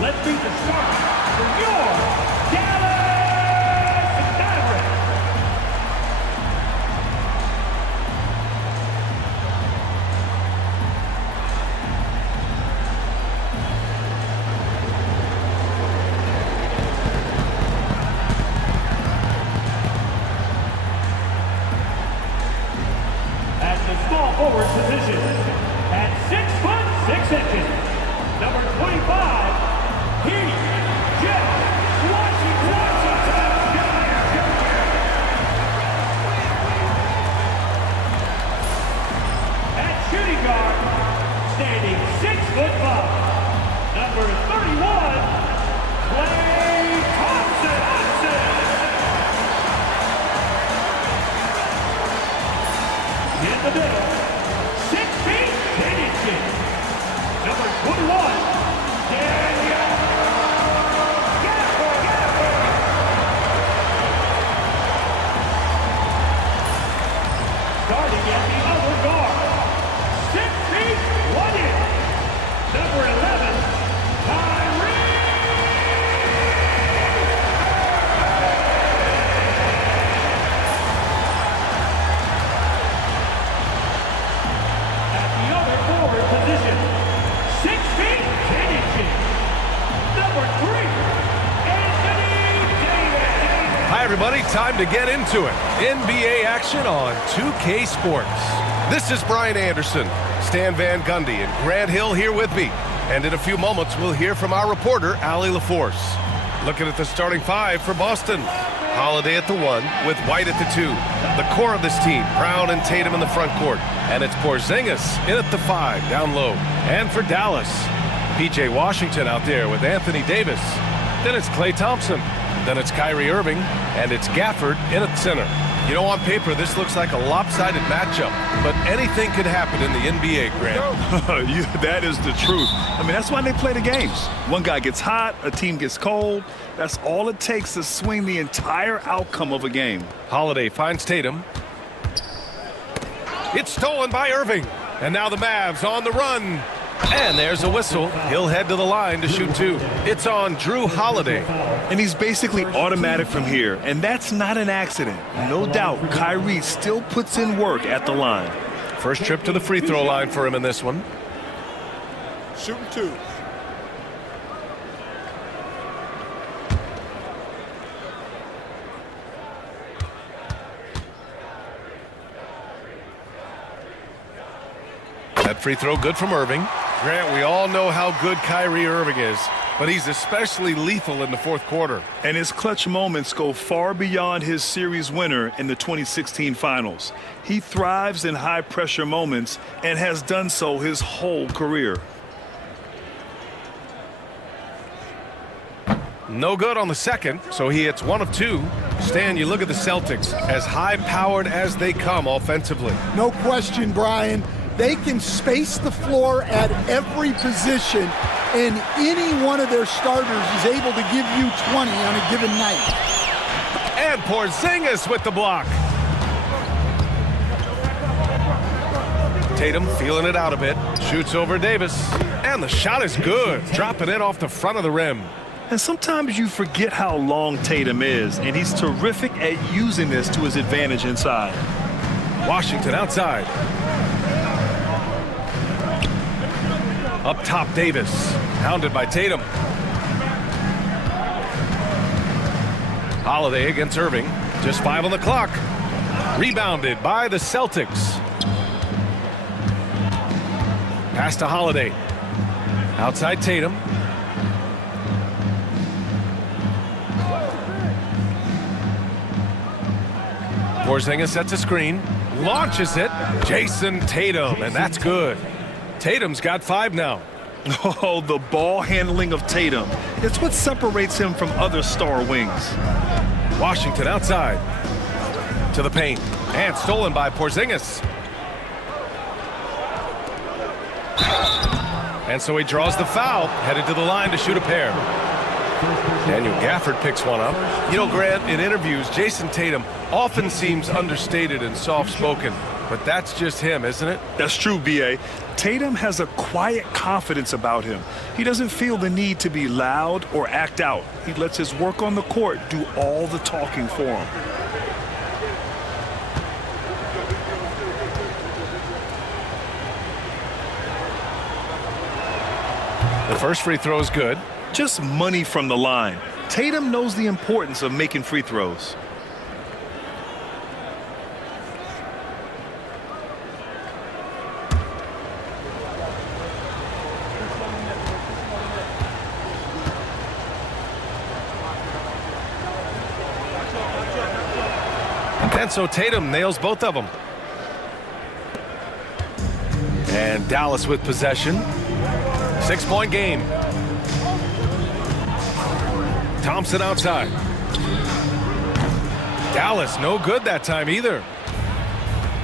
Let's meet the start for your Dallas Mavericks. At the small forward position, at 6'6", number 25, Heat, Jeff Washington. At shooting guard, standing 6'5", number 31, Klay Thompson. In the middle, 6 feet, 10 inches, number 21, Daniel Gafford. Starting at the other guard, 6 feet, 1 inch, number 11, Kyrie. At the other forward position, 6 feet, 10 inches, number 3, Anthony Davis. Hi, everybody. Time to get into it. NBA action on 2K Sports. This is Brian Anderson, Stan Van Gundy, and Grant Hill here with me. And in a few moments, we'll hear from our reporter, Allie LaForce. Looking at the starting five for Boston. Holiday at the 1 with White at the 2. The core of this team, Brown and Tatum in the front court. And it's Porzingis in at the 5, down low. And for Dallas, P.J. Washington out there with Anthony Davis. Then it's Klay Thompson. Then it's Kyrie Irving. And it's Gafford in at center. You know, on paper, this looks like a lopsided matchup, but anything could happen in the NBA, Grant. That is the truth. I mean, that's why they play the games. One guy gets hot, a team gets cold. That's all it takes to swing the entire outcome of a game. Holiday finds Tatum. It's stolen by Irving. And now the Mavs on the run. And there's a whistle. He'll head to the line to shoot 2. It's on Drew Holiday. And he's basically automatic from here, and that's not an accident. No doubt, Kyrie still puts in work at the line. First trip to the free throw line for him in this one. Shooting 2. That free throw good from Irving. Grant, we all know how good Kyrie Irving is, but he's especially lethal in the fourth quarter. And his clutch moments go far beyond his series winner in the 2016 finals. He thrives in high-pressure moments and has done so his whole career. No good on the second, so he hits 1 of 2. Stan, you look at the Celtics, as high-powered as they come offensively. No question, Brian. They can space the floor at every position, and any one of their starters is able to give you 20 on a given night. And Porzingis with the block. Tatum feeling it out a bit. Shoots over Davis. And the shot is good. Dropping it off the front of the rim. And sometimes you forget how long Tatum is, and he's terrific at using this to his advantage inside. Washington outside. Up top, Davis. Hounded by Tatum. Holiday against Irving. Just 5 on the clock. Rebounded by the Celtics. Pass to Holiday. Outside Tatum. Porzingis sets a screen. Launches it. Jason Tatum, and that's good. Tatum's got 5 now. Oh, the ball handling of Tatum. It's what separates him from other star wings. Washington outside. To the paint. And stolen by Porzingis. And so he draws the foul. Headed to the line to shoot a pair. Daniel Gafford picks one up. You know, Grant, in interviews, Jason Tatum often seems understated and soft-spoken. But that's just him, isn't it? That's true, B.A. Tatum has a quiet confidence about him. He doesn't feel the need to be loud or act out. He lets his work on the court do all the talking for him. The first free throw is good. Just money from the line. Tatum knows the importance of making free throws. And so Tatum nails both of them. And Dallas with possession. 6-point game. Thompson outside. Dallas no good that time either.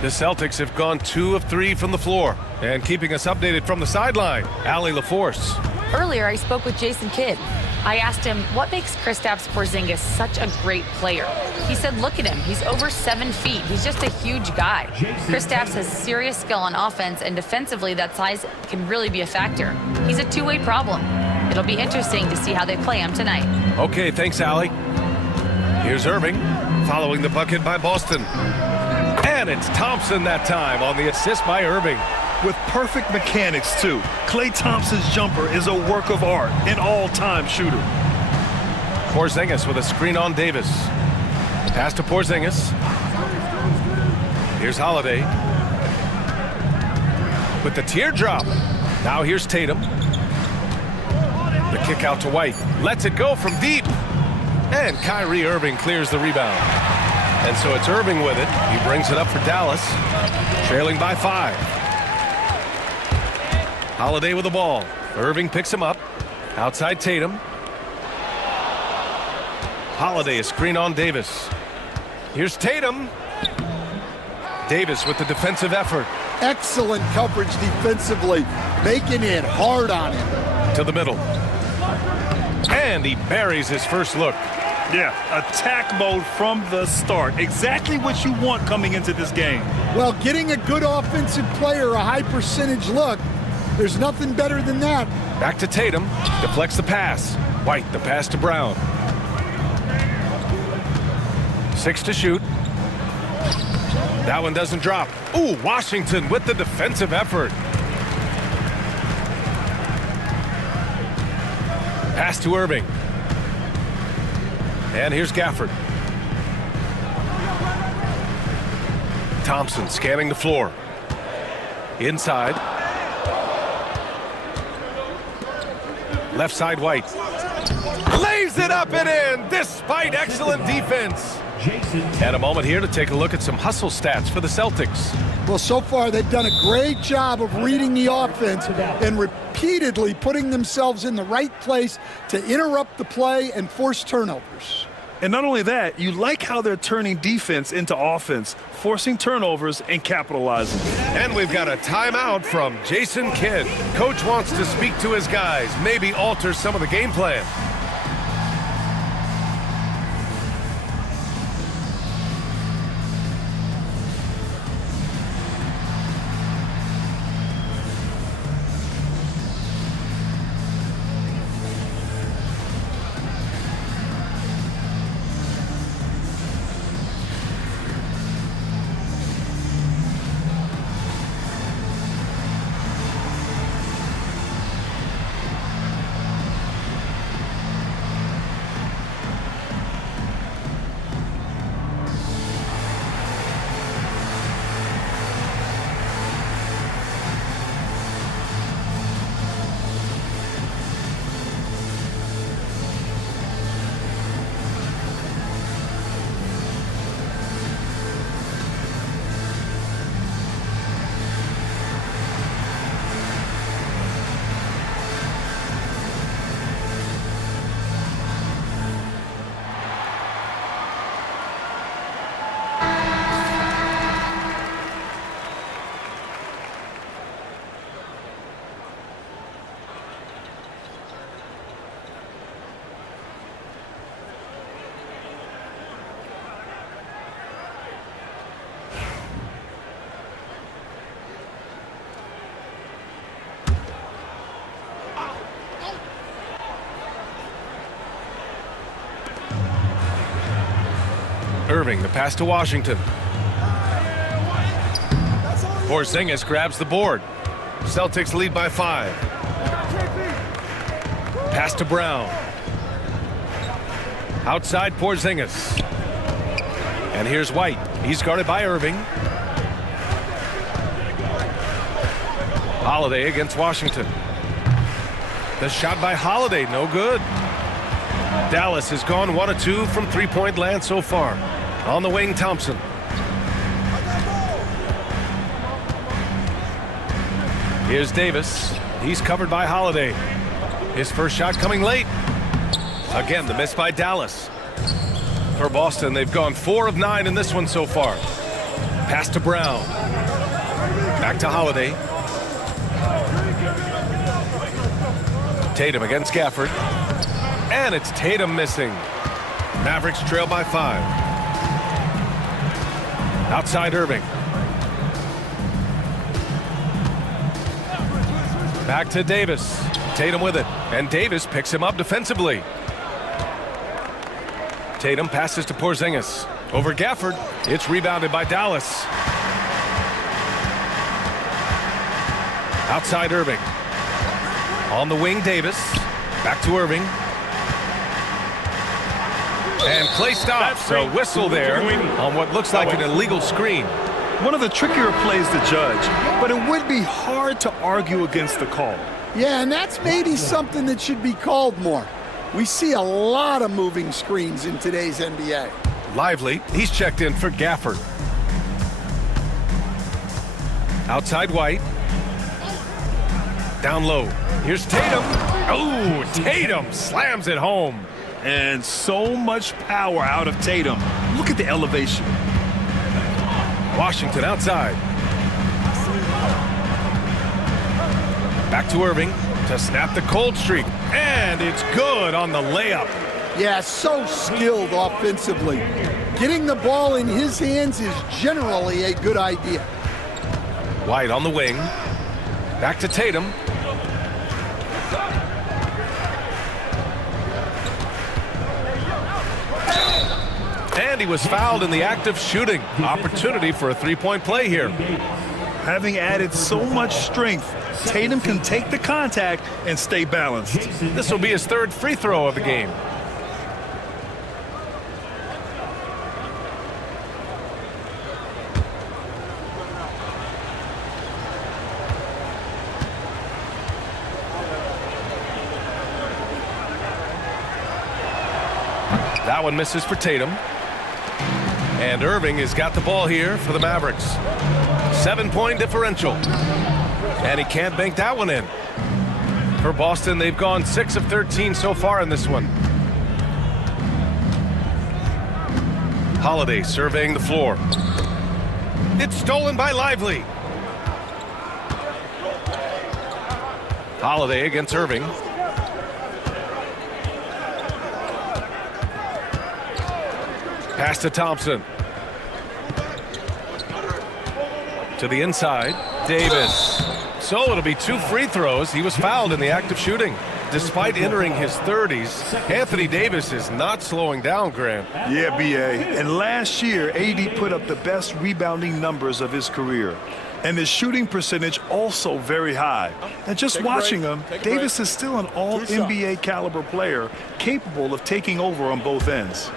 The Celtics have gone 2 of 3 from the floor. And keeping us updated from the sideline, Allie LaForce. Earlier, I spoke with Jason Kidd. I asked him what makes Kristaps Porzingis such a great player. He said, look at him. He's over 7 feet. He's just a huge guy. Kristaps has serious skill on offense, and defensively, that size can really be a factor. He's a two-way problem. It'll be interesting to see how they play him tonight. Okay, thanks, Allie. Here's Irving, following the bucket by Boston. And it's Thompson that time on the assist by Irving. With perfect mechanics, too. Klay Thompson's jumper is a work of art, an all-time shooter. Porzingis with a screen on Davis. Pass to Porzingis. Here's Holiday. With the teardrop. Now here's Tatum. The kick out to White. Lets it go from deep. And Kyrie Irving clears the rebound. And so it's Irving with it. He brings it up for Dallas. Trailing by 5. Holiday with the ball. Irving picks him up. Outside Tatum. Holiday a screen on Davis. Here's Tatum. Davis with the defensive effort. Excellent coverage defensively, making it hard on him. To the middle. And he buries his first look. Yeah, attack mode from the start. Exactly what you want coming into this game. Well, getting a good offensive player a high percentage look, there's nothing better than that. Back to Tatum. Deflects the pass. White, the pass to Brown. 6 to shoot. That one doesn't drop. Ooh, Washington with the defensive effort. Pass to Irving. And here's Gafford. Thompson scanning the floor. Inside. Left side White. Lays it up and in despite excellent defense. And a moment here to take a look at some hustle stats for the Celtics. Well, so far they've done a great job of reading the offense and repeatedly putting themselves in the right place to interrupt the play and force turnovers. And not only that, you like how they're turning defense into offense, forcing turnovers and capitalizing. And we've got a timeout from Jason Kidd. Coach wants to speak to his guys, maybe alter some of the game plan. Irving, the pass to Washington. Porzingis grabs the board. Celtics lead by 5. Pass to Brown. Outside Porzingis. And here's White. He's guarded by Irving. Holiday against Washington. The shot by Holiday, no good. Dallas has gone 1 of 2 from three-point land so far. On the wing, Thompson. Here's Davis. He's covered by Holiday. His first shot coming late. Again, the miss by Dallas. For Boston, they've gone 4 of 9 in this one so far. Pass to Brown. Back to Holiday. Tatum against Gafford. And it's Tatum missing. Mavericks trail by 5. Outside Irving. Back to Davis. Tatum with it. And Davis picks him up defensively. Tatum passes to Porzingis. Over Gafford. It's rebounded by Dallas. Outside Irving. On the wing, Davis. Back to Irving. And play stops. A whistle there on what looks like an illegal screen. One of the trickier plays to judge, but it would be hard to argue against the call. Yeah, and that's maybe something that should be called more. We see a lot of moving screens in today's NBA. Lively. He's checked in for Gafford. Outside White. Down low. Here's Tatum. Oh, Tatum slams it home. And so much power out of Tatum. Look at the elevation. Washington outside. Back to Irving to snap the cold streak. And it's good on the layup. Yeah, so skilled offensively. Getting the ball in his hands is generally a good idea. White on the wing. Back to Tatum. And he was fouled in the act of shooting. Opportunity for a three-point play here. Having added so much strength, Tatum can take the contact and stay balanced. This will be his 3rd free throw of the game. That one misses for Tatum. And Irving has got the ball here for the Mavericks. 7-point differential. And he can't bank that one in. For Boston, they've gone 6 of 13 so far in this one. Holiday surveying the floor. It's stolen by Lively. Holiday against Irving. Pass to Thompson. To the inside. Davis. So it'll be 2 free throws. He was fouled in the act of shooting. Despite entering his 30s, Anthony Davis is not slowing down, Grant. Yeah, B.A. And last year, AD put up the best rebounding numbers of his career. And his shooting percentage also very high. And just watching him, Davis is still an all-NBA caliber player capable of taking over on both ends.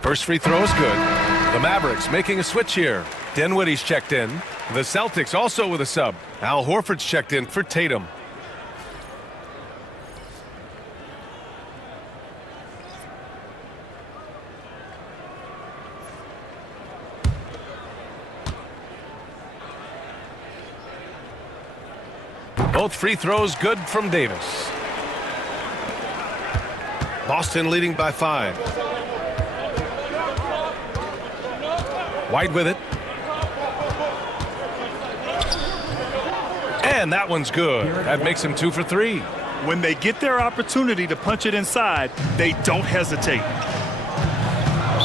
First free throw is good. The Mavericks making a switch here. Dinwiddie's checked in. The Celtics also with a sub. Al Horford's checked in for Tatum. Both free throws good from Davis. Boston leading by 5. White with it. And that one's good. That makes him 2 for 3. When they get their opportunity to punch it inside, they don't hesitate.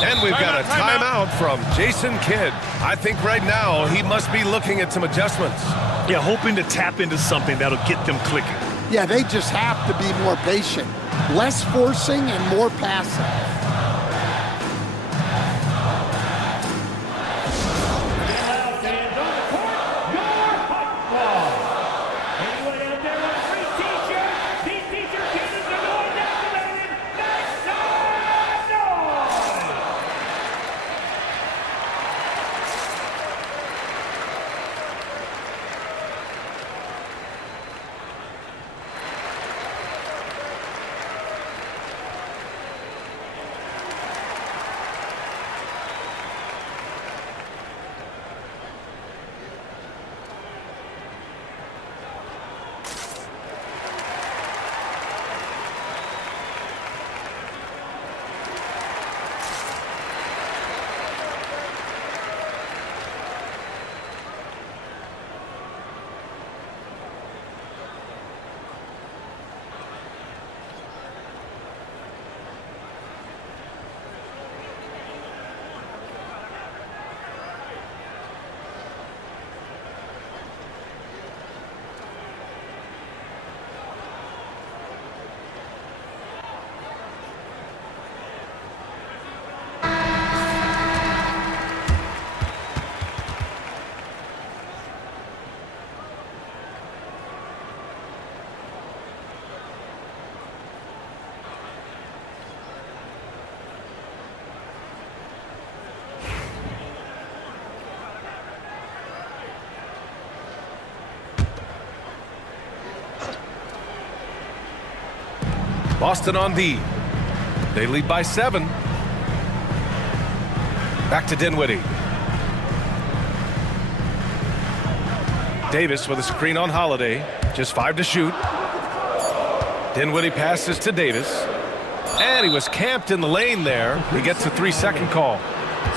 And we've got a timeout from Jason Kidd. I think right now he must be looking at some adjustments. Yeah, hoping to tap into something that'll get them clicking. Yeah, they just have to be more patient. Less forcing and more passing. Boston on D. They lead by 7. Back to Dinwiddie. Davis with a screen on Holiday. Just 5 to shoot. Dinwiddie passes to Davis. And he was camped in the lane there. He gets a 3-second call.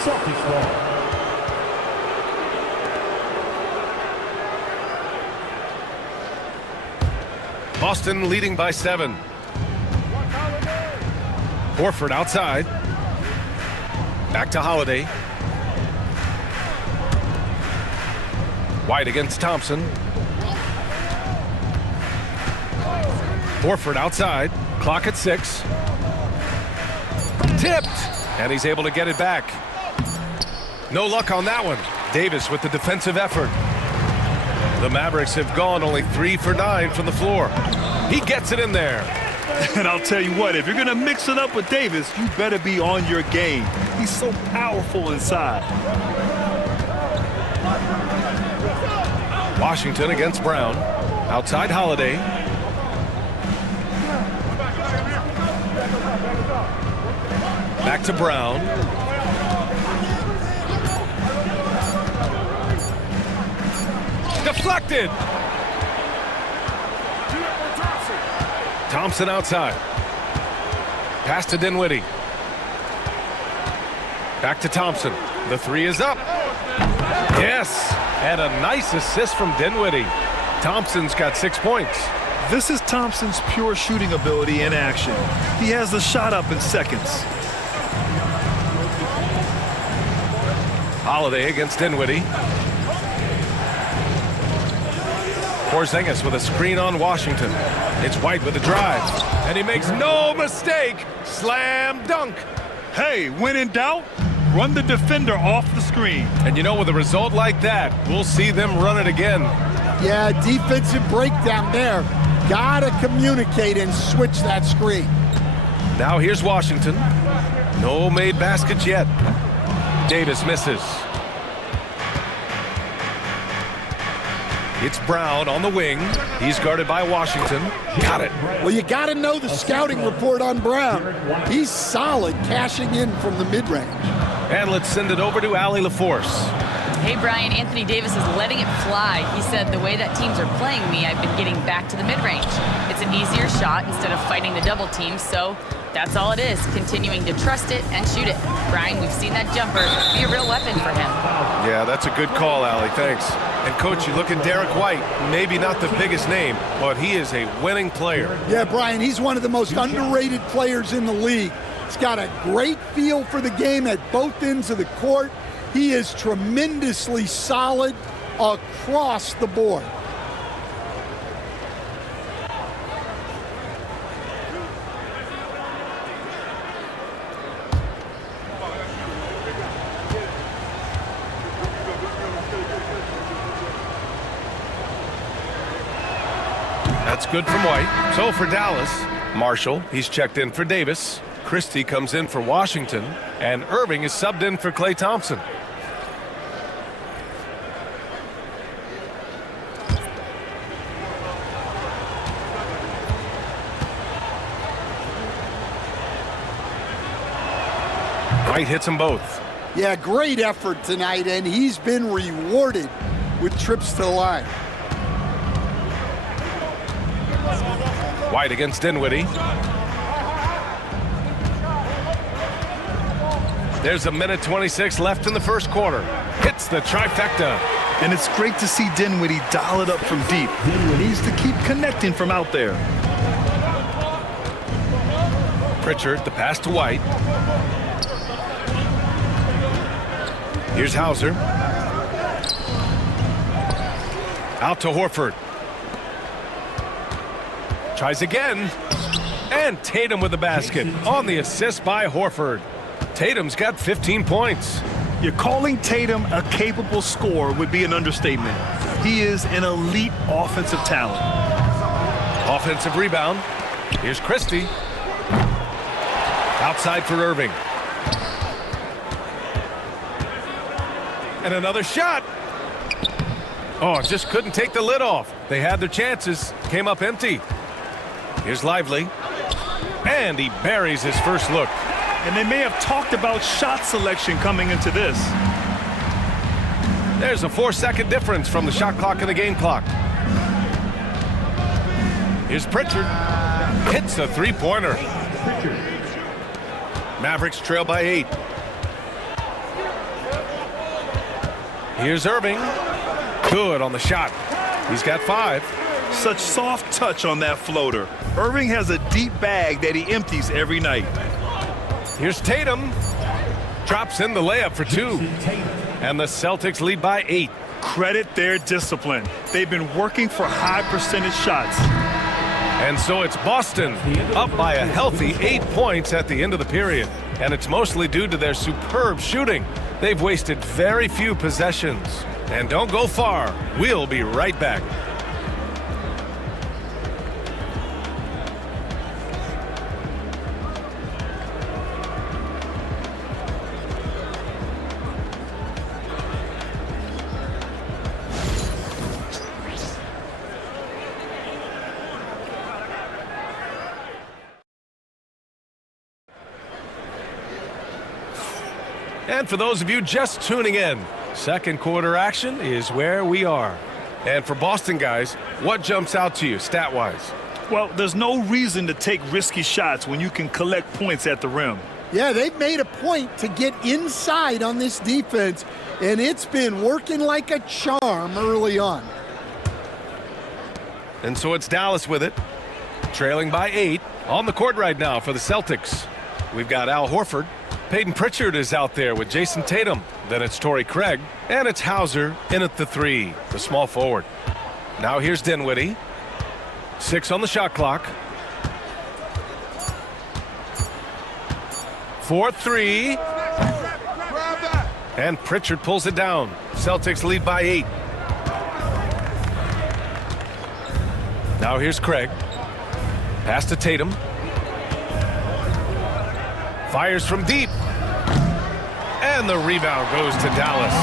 Celtics ball. Boston leading by 7. Horford outside. Back to Holiday. White against Thompson. Horford outside. Clock at 6. Tipped. And he's able to get it back. No luck on that one. Davis with the defensive effort. The Mavericks have gone only 3 for 9 from the floor. He gets it in there. And I'll tell you what, if you're going to mix it up with Davis, you better be on your game. He's so powerful inside. Washington against Brown. Outside Holiday. Back to Brown. Deflected. Thompson outside. Pass to Dinwiddie. Back to Thompson. The 3 is up. Yes. And a nice assist from Dinwiddie. Thompson's got 6 points. This is Thompson's pure shooting ability in action. He has the shot up in seconds. Holiday against Dinwiddie. Porzingis with a screen on Washington. It's White with a drive. And he makes no mistake. Slam dunk. Hey, when in doubt, run the defender off the screen. And you know, with a result like that, we'll see them run it again. Yeah, defensive breakdown there. Gotta communicate and switch that screen. Now here's Washington. No made baskets yet. Davis misses. It's Brown on the wing. He's guarded by Washington. Got it. Well, you got to know the scouting report on Brown. He's solid cashing in from the mid-range. And let's send it over to Allie LaForce. Hey, Brian, Anthony Davis is letting it fly. He said, the way that teams are playing me, I've been getting back to the mid-range. It's an easier shot instead of fighting the double team, so that's all it is, continuing to trust it and shoot it. Brian, we've seen that jumper be a real weapon for him. Yeah, that's a good call, Allie. Thanks. And, Coach, you look at Derek White, maybe not the biggest name, but he is a winning player. Yeah, Brian, he's one of the most underrated players in the league. He's got a great feel for the game at both ends of the court. He is tremendously solid across the board. That's good from White. So for Dallas, Marshall, he's checked in for Davis. Christie comes in for Washington. And Irving is subbed in for Klay Thompson. White hits them both. Yeah, great effort tonight, and he's been rewarded with trips to the line. White against Dinwiddie. There's a minute 26 left in the first quarter. Hits the trifecta. And it's great to see Dinwiddie dial it up from deep. He needs to keep connecting from out there. Pritchard, the pass to White. Here's Hauser. Out to Horford. Tries again. And Tatum with the basket on the assist by Horford. Tatum's got 15 points. You're calling Tatum a capable scorer would be an understatement. He is an elite offensive talent. Offensive rebound. Here's Christie. Outside for Irving. And another shot. Oh, just couldn't take the lid off. They had their chances. Came up empty. Here's Lively. And he buries his first look. And they may have talked about shot selection coming into this. There's a 4-second difference from the shot clock and the game clock. Here's Pritchard. Hits a three-pointer. Mavericks trail by 8. Here's Irving. Good on the shot. He's got 5. Such soft touch on that floater. Irving has a deep bag that he empties every night. Here's Tatum. Drops in the layup for 2. And the Celtics lead by 8. Credit their discipline. They've been working for high percentage shots. And so it's Boston up by a healthy 8 points at the end of the period. And it's mostly due to their superb shooting. They've wasted very few possessions. And don't go far. We'll be right back. And for those of you just tuning in, second quarter action is where we are. And for Boston guys, what jumps out to you stat-wise? Well, there's no reason to take risky shots when you can collect points at the rim. Yeah, they've made a point to get inside on this defense, and it's been working like a charm early on. And so it's Dallas with it, trailing by 8 on the court right now for the Celtics. We've got Al Horford. Peyton Pritchard is out there with Jason Tatum. Then it's Torrey Craig. And it's Hauser in at the 3, the small forward. Now here's Dinwiddie. 6 on the shot clock. 4-3. And Pritchard pulls it down. Celtics lead by 8. Now here's Craig. Pass to Tatum. Fires from deep. And the rebound goes to Dallas.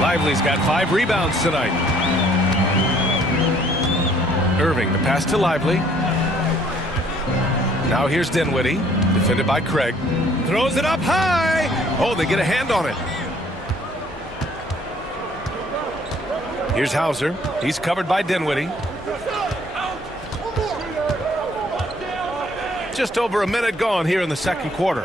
Lively's got 5 rebounds tonight. Irving, the pass to Lively. Now here's Dinwiddie, defended by Craig. Throws it up high. Oh, they get a hand on it. Here's Hauser. He's covered by Dinwiddie. Just over a minute gone here in the second quarter.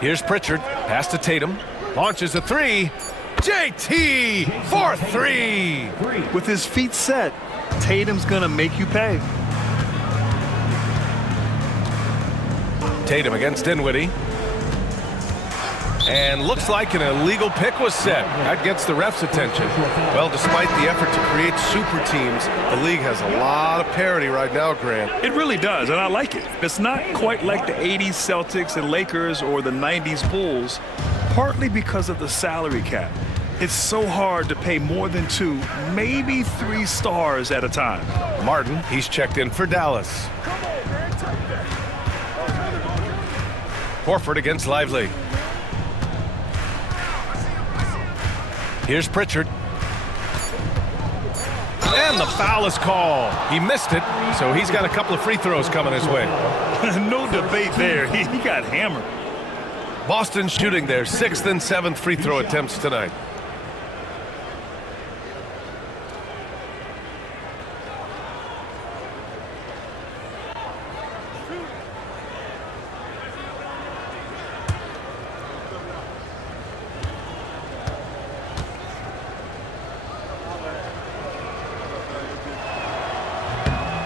Here's Pritchard. Pass to Tatum. Launches a 3. JT for 3. With his feet set, Tatum's going to make you pay. Tatum against Dinwiddie. And looks like an illegal pick was set. That gets the ref's attention. Well, despite the effort to create super teams, the league has a lot of parity right now, Grant. It really does, and I like it. It's not quite like the 80s Celtics and Lakers or the 90s Bulls, partly because of the salary cap. It's so hard to pay more than 2, maybe 3 stars at a time. Martin, he's checked in for Dallas. Horford against Lively. Here's Pritchard. And the foul is called. He missed it, so he's got a couple of free throws coming his way. No debate there. He got hammered. Boston shooting their 6th and 7th free throw attempts tonight.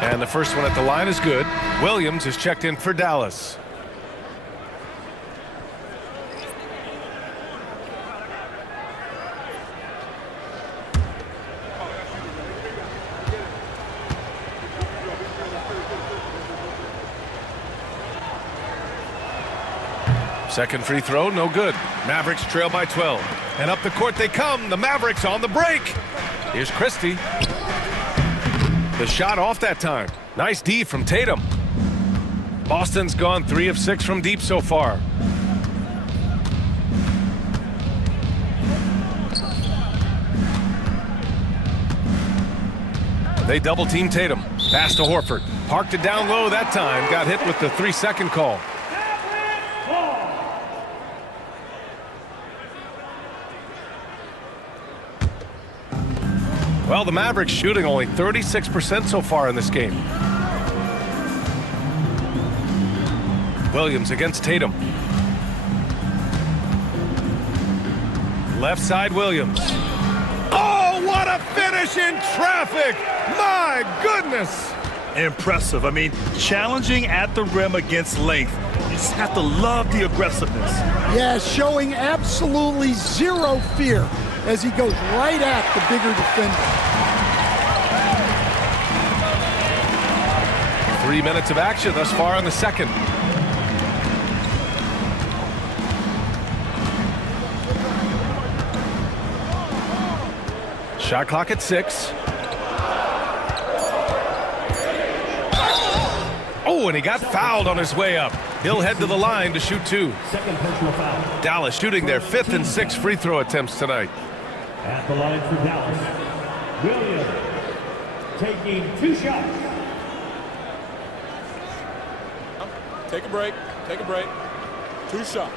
And the first one at the line is good. Williams is checked in for Dallas. Second free throw, no good. Mavericks trail by 12. And up the court they come. The Mavericks on the break. Here's Christie. The shot off that time. Nice D from Tatum. Boston's gone 3 of 6 from deep so far. They double team Tatum. Pass to Horford. Parked it down low that time. Got hit with the 3-second call. Well, the Mavericks shooting only 36% so far in this game. Williams against Tatum. Left side Williams. Oh, what a finish in traffic! My goodness! Impressive. I mean, challenging at the rim against length. You just have to love the aggressiveness. Yeah, showing absolutely zero fear as he goes right at the bigger defender. 3 minutes of action thus far in the second. Shot clock at 6. Oh, and he got fouled on his way up. He'll head to the line to shoot 2. Second personal foul. Dallas shooting their 5th and 6th free throw attempts tonight. At the line for Dallas, Williams taking 2 shots. Take a break. Take a break. 2 shots.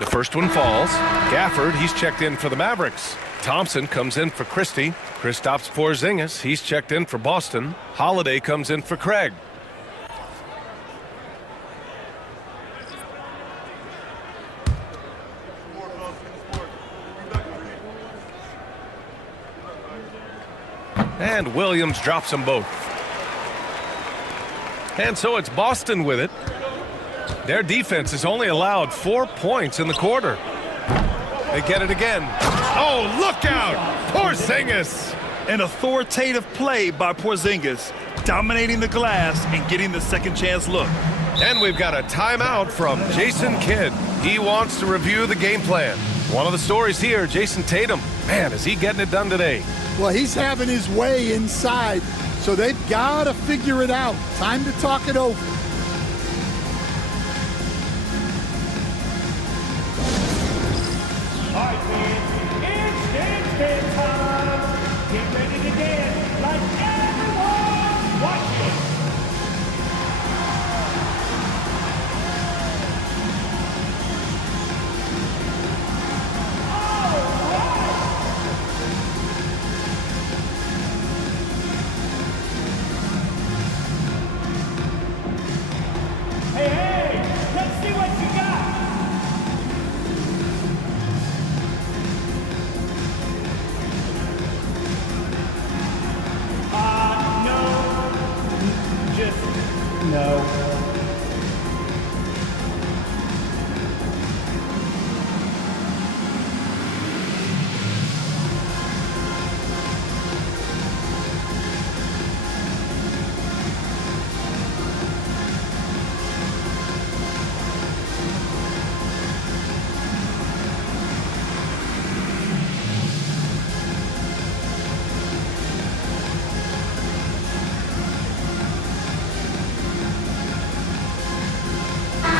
The first one falls. Gafford, he's checked in for the Mavericks. Thompson comes in for Christie. Kristaps Porzingis, he's checked in for Boston. Holiday comes in for Craig. And Williams drops them both. And so it's Boston with it. Their defense has only allowed 4 points in the quarter. They get it again. Oh, look out! Porzingis! An authoritative play by Porzingis, dominating the glass and getting the second chance look. And we've got a timeout from Jason Kidd. He wants to review the game plan. One of the stories here, Jason Tatum. Man, is he getting it done today? Well, he's having his way inside, so they've got to figure it out. Time to talk it over. All right, fans, it's dance time. Get ready to dance like everyone's watching. Hey, let's see what you got. No. Just no.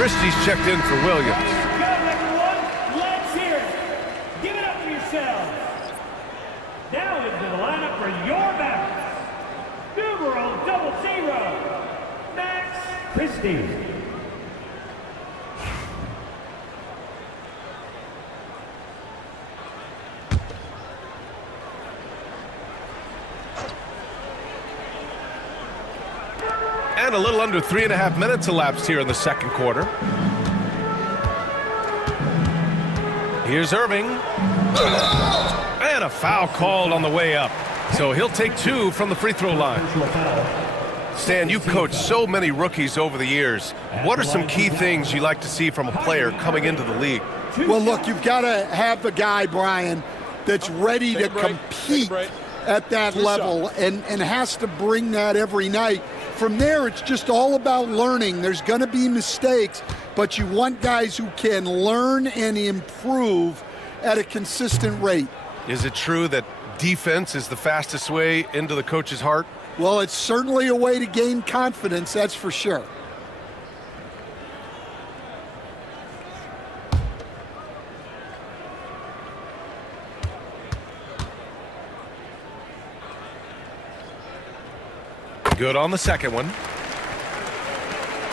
Christie's checked in for Williams. Go, everyone. Let's hear it. Give it up for yourselves. Now into the lineup for your Mavericks. Numero 00, Max Christie. And a little under 3.5 minutes elapsed here in the second quarter. Here's Irving. And a foul called on the way up. So he'll take 2 from the free throw line. Stan, you've coached so many rookies over the years. What are some key things you like to see from a player coming into the league? Well, look, you've got to have a guy, Brian, that's ready to compete at that level and has to bring that every night. From there, it's just all about learning. There's going to be mistakes, but you want guys who can learn and improve at a consistent rate. Is it true that defense is the fastest way into the coach's heart? Well, it's certainly a way to gain confidence, that's for sure. Good on the second one.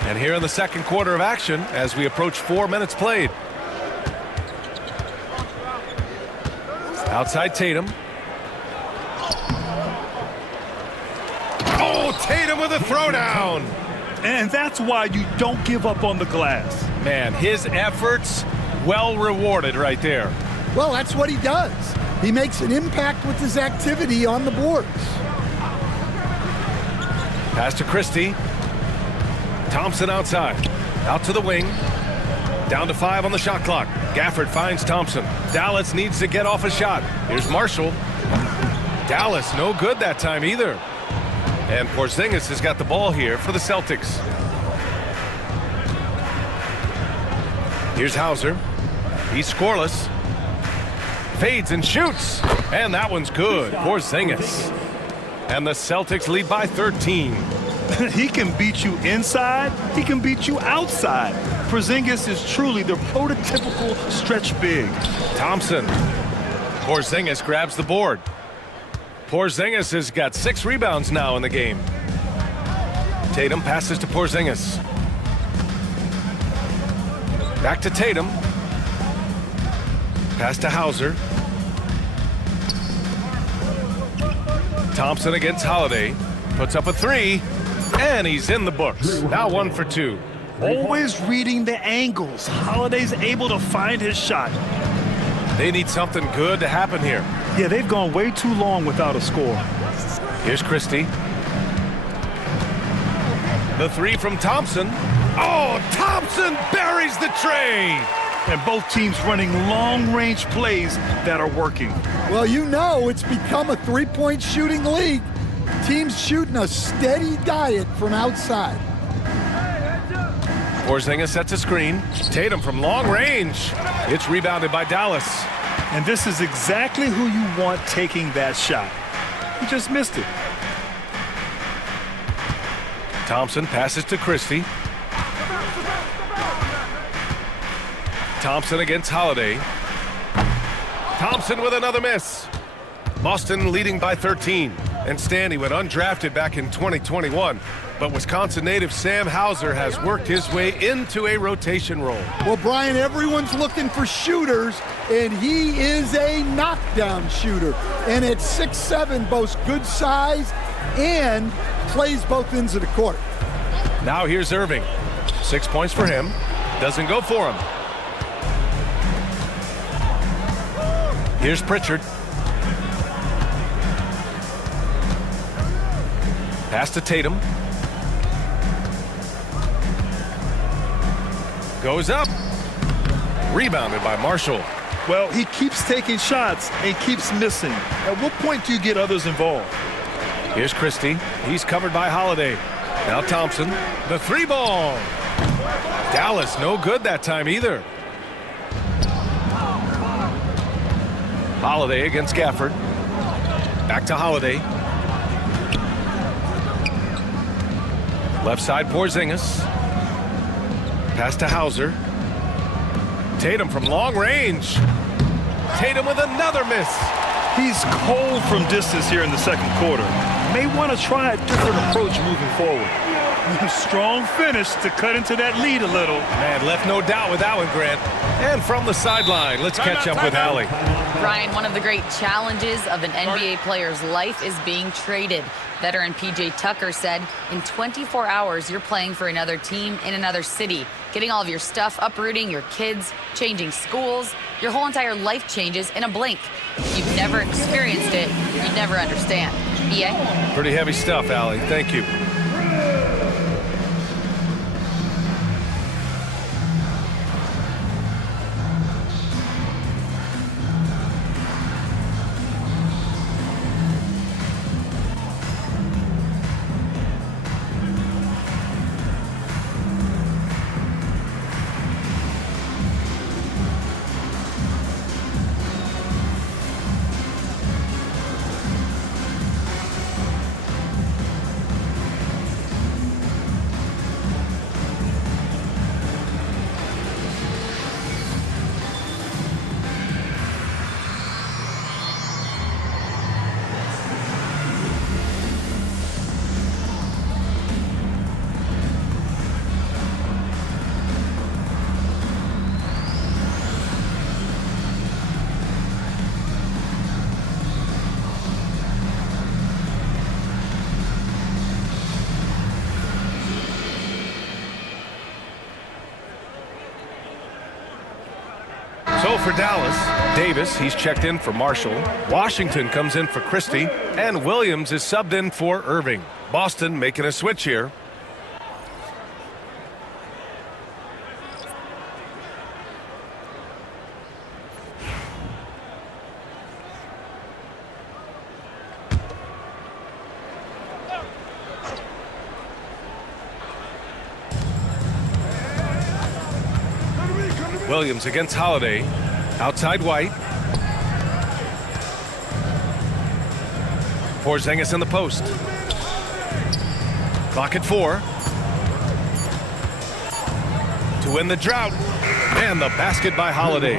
And here in the second quarter of action as we approach 4 minutes played. Outside Tatum. Oh, Tatum with a throwdown. And that's why you don't give up on the glass. Man, his efforts well rewarded right there. Well, that's what he does. He makes an impact with his activity on the boards. Pass to Christie. Thompson outside. Out to the wing. Down to 5 on the shot clock. Gafford finds Thompson. Dallas needs to get off a shot. Here's Marshall. Dallas no good that time either. And Porzingis has got the ball here for the Celtics. Here's Hauser. He's scoreless. Fades and shoots. And that one's good. Porzingis. And the Celtics lead by 13. He can beat you inside. He can beat you outside. Porzingis is truly the prototypical stretch big. Thompson. Porzingis grabs the board. Porzingis has got 6 rebounds now in the game. Tatum passes to Porzingis. Back to Tatum. Pass to Hauser. Thompson against Holiday. Puts up a 3. And he's in the books. Now 1 for 2. Always reading the angles. Holiday's able to find his shot. They need something good to happen here. Yeah, they've gone way too long without a score. Here's Christie. The 3 from Thompson. Oh, Thompson buries the tray. And both teams running long-range plays that are working. Well, you know it's become a three-point shooting league. Teams shooting a steady diet from outside. Porzingis sets a screen. Tatum from long range. It's rebounded by Dallas. And this is exactly who you want taking that shot. He just missed it. Thompson passes to Christie. Thompson against Holiday. Thompson with another miss. Boston leading by 13. And Stanley went undrafted back in 2021. But Wisconsin native Sam Hauser has worked his way into a rotation role. Well, Brian, everyone's looking for shooters, and he is a knockdown shooter. And at 6'7", boasts good size and plays both ends of the court. Now here's Irving. 6 points for him. Doesn't go for him. Here's Pritchard. Pass to Tatum. Goes up. Rebounded by Marshall. Well, he keeps taking shots and keeps missing. At what point do you get others involved? Here's Christie. He's covered by Holiday. Now Thompson. The 3 ball. Dallas no good that time either. Holiday against Gafford. Back to Holiday. Left side Porzingis. Pass to Hauser. Tatum from long range. Tatum with another miss. He's cold from distance here in the second quarter. May want to try a different approach moving forward. Strong finish to cut into that lead a little. Man, left no doubt with that one, Grant. And from the sideline, let's catch up with Allie. Brian, one of the great challenges of an NBA player's life is being traded. Veteran P.J. Tucker said, in 24 hours, you're playing for another team in another city, getting all of your stuff, uprooting your kids, changing schools. Your whole entire life changes in a blink. If you've never experienced it, you'd never understand. EA? Pretty heavy stuff, Allie. Thank you. So for Dallas, Davis, he's checked in for Marshall. Washington comes in for Christie. And Williams is subbed in for Irving. Boston making a switch here. Williams against Holiday. Outside White. Porzingis in the post. Clock at 4. To win the drought. And the basket by Holiday.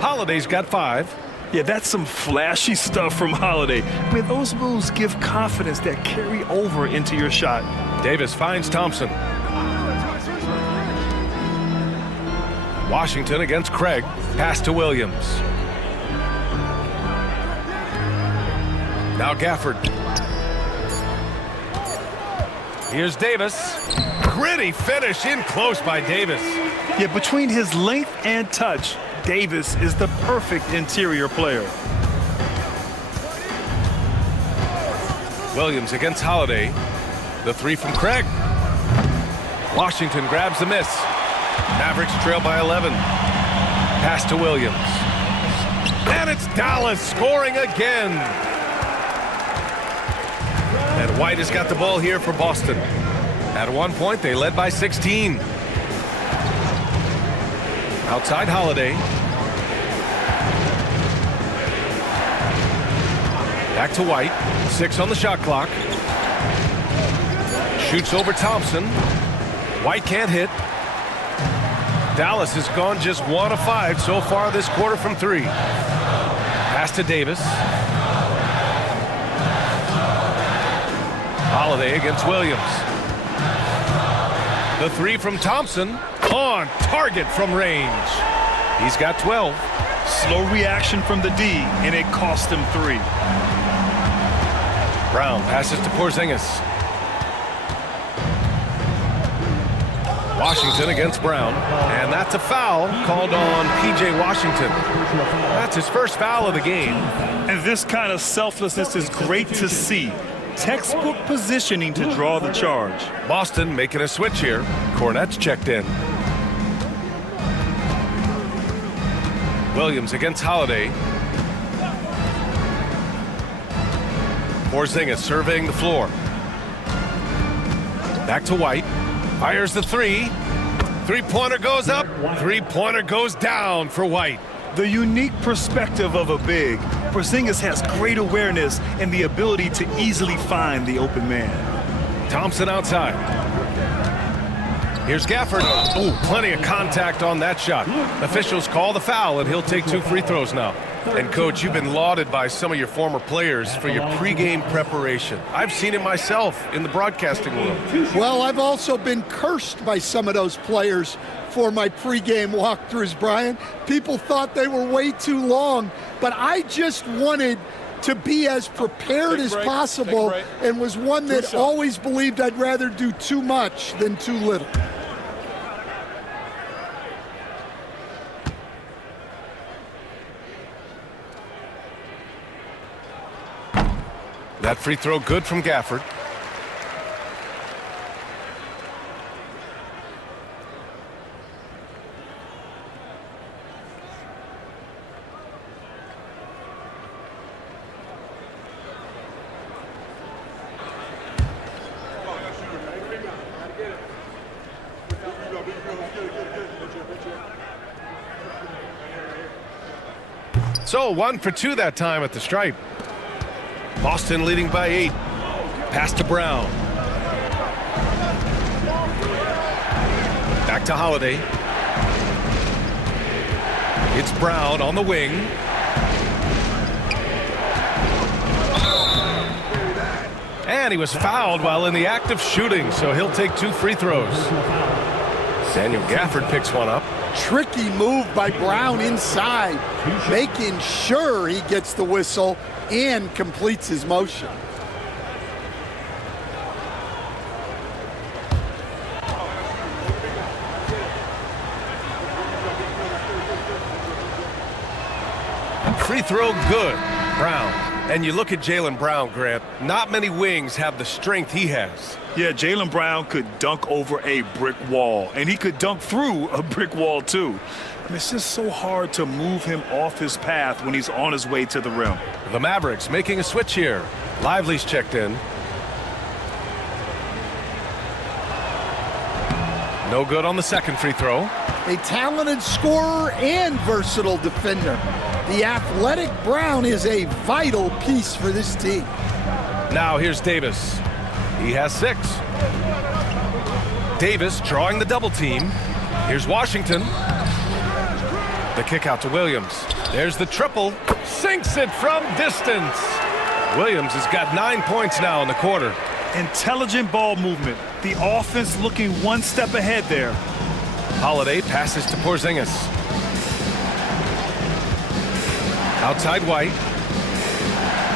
Holiday's got 5. Yeah, that's some flashy stuff from Holiday. I mean, those moves give confidence that carry over into your shot. Davis finds Thompson. Washington against Craig. Pass to Williams. Now Gafford. Here's Davis. Gritty finish in close by Davis. Yeah, between his length and touch, Davis is the perfect interior player. Williams against Holiday. The 3 from Craig. Washington grabs the miss. Mavericks trail by 11. Pass to Williams. And it's Dallas scoring again. And White has got the ball here for Boston. At one point, they led by 16. Outside Holiday. Back to White. 6 on the shot clock. Shoots over Thompson. White can't hit. Dallas has gone just 1 of 5 so far this quarter from 3. Pass to Davis. Holiday against Williams. The 3 from Thompson. On target from range. He's got 12. Slow reaction from the D, and it cost him 3. Brown passes to Porzingis. Washington against Brown, and that's a foul called on P.J. Washington. That's his first foul of the game. And this kind of selflessness is great to see. Textbook positioning to draw the charge. Boston making a switch here. Cornette's checked in. Williams against Holiday. Porzingis surveying the floor. Back to White. Fires the 3. Three-pointer goes up. Three-pointer goes down for White. The unique perspective of a big. Porzingis has great awareness and the ability to easily find the open man. Thompson outside. Here's Gafford. Ooh, plenty of contact on that shot. Officials call the foul, and he'll take 2 free throws now. And, Coach, you've been lauded by some of your former players for your pregame preparation. I've seen it myself in the broadcasting room. Well, I've also been cursed by some of those players for my pregame walkthroughs, Brian. People thought they were way too long, but I just wanted to be as prepared as possible and was one that always believed I'd rather do too much than too little. That free throw good from Gafford. So 1 for 2 that time at the stripe. Boston leading by 8. Pass to Brown. Back to Holiday. It's Brown on the wing. And he was fouled while in the act of shooting, so he'll take 2 free throws. Daniel Gafford picks one up. Tricky move by Brown inside, making sure he gets the whistle and completes his motion. Free throw good, Brown. And you look at Jaylen Brown, Grant, not many wings have the strength he has. Yeah, Jaylen Brown could dunk over a brick wall, and he could dunk through a brick wall, too. And it's just so hard to move him off his path when he's on his way to the rim. The Mavericks making a switch here. Lively's checked in. No good on the second free throw. A talented scorer and versatile defender. The athletic Brown is a vital piece for this team. Now here's Davis. He has 6. Davis drawing the double team. Here's Washington. The kick out to Williams. There's the triple. Sinks it from distance. Williams has got 9 points now in the quarter. Intelligent ball movement. The offense looking one step ahead there. Holiday passes to Porzingis. Outside White.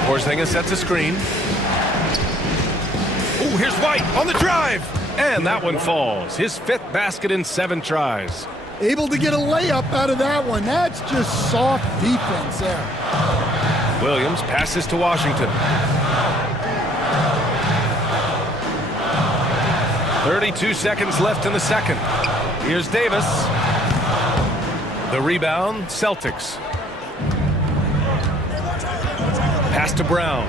Porzingis sets a screen. Oh, here's White on the drive. And that one falls. His 5th basket in 7 tries. Able to get a layup out of that one. That's just soft defense there. Williams passes to Washington. 32 seconds left in the second. Here's Davis. The rebound, Celtics. Pass to Brown.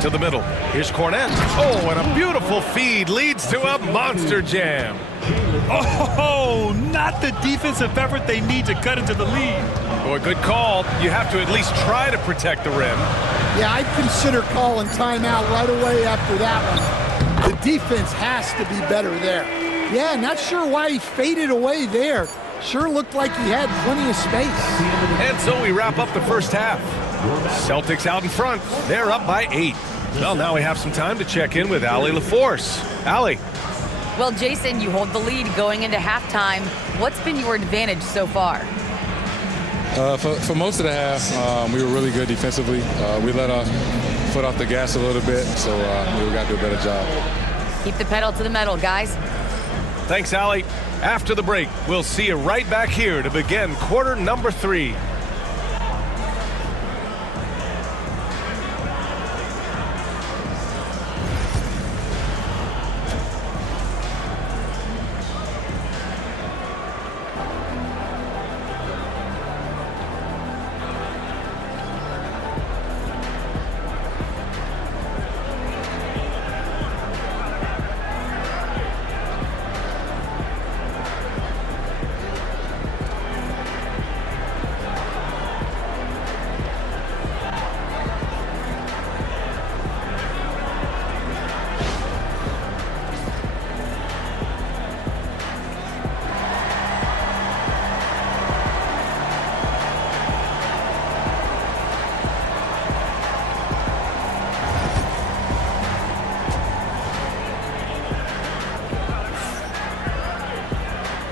To the middle. Here's Cornette. Oh, and a beautiful feed leads to a monster jam. Oh, not the defensive effort they need to cut into the lead. Boy, good call. You have to at least try to protect the rim. Yeah, I'd consider calling timeout right away after that one. The defense has to be better there. Yeah, not sure why he faded away there. Sure looked like he had plenty of space. And so we wrap up the first half. Celtics out in front. They're up by 8. Well, now we have some time to check in with Allie LaForce. Allie. Well, Jason, you hold the lead going into halftime. What's been your advantage so far? For most of the half, we were really good defensively. We let our foot off the gas a little bit, so we got to do a better job. Keep the pedal to the metal, guys. Thanks, Allie. After the break, we'll see you right back here to begin quarter number 3.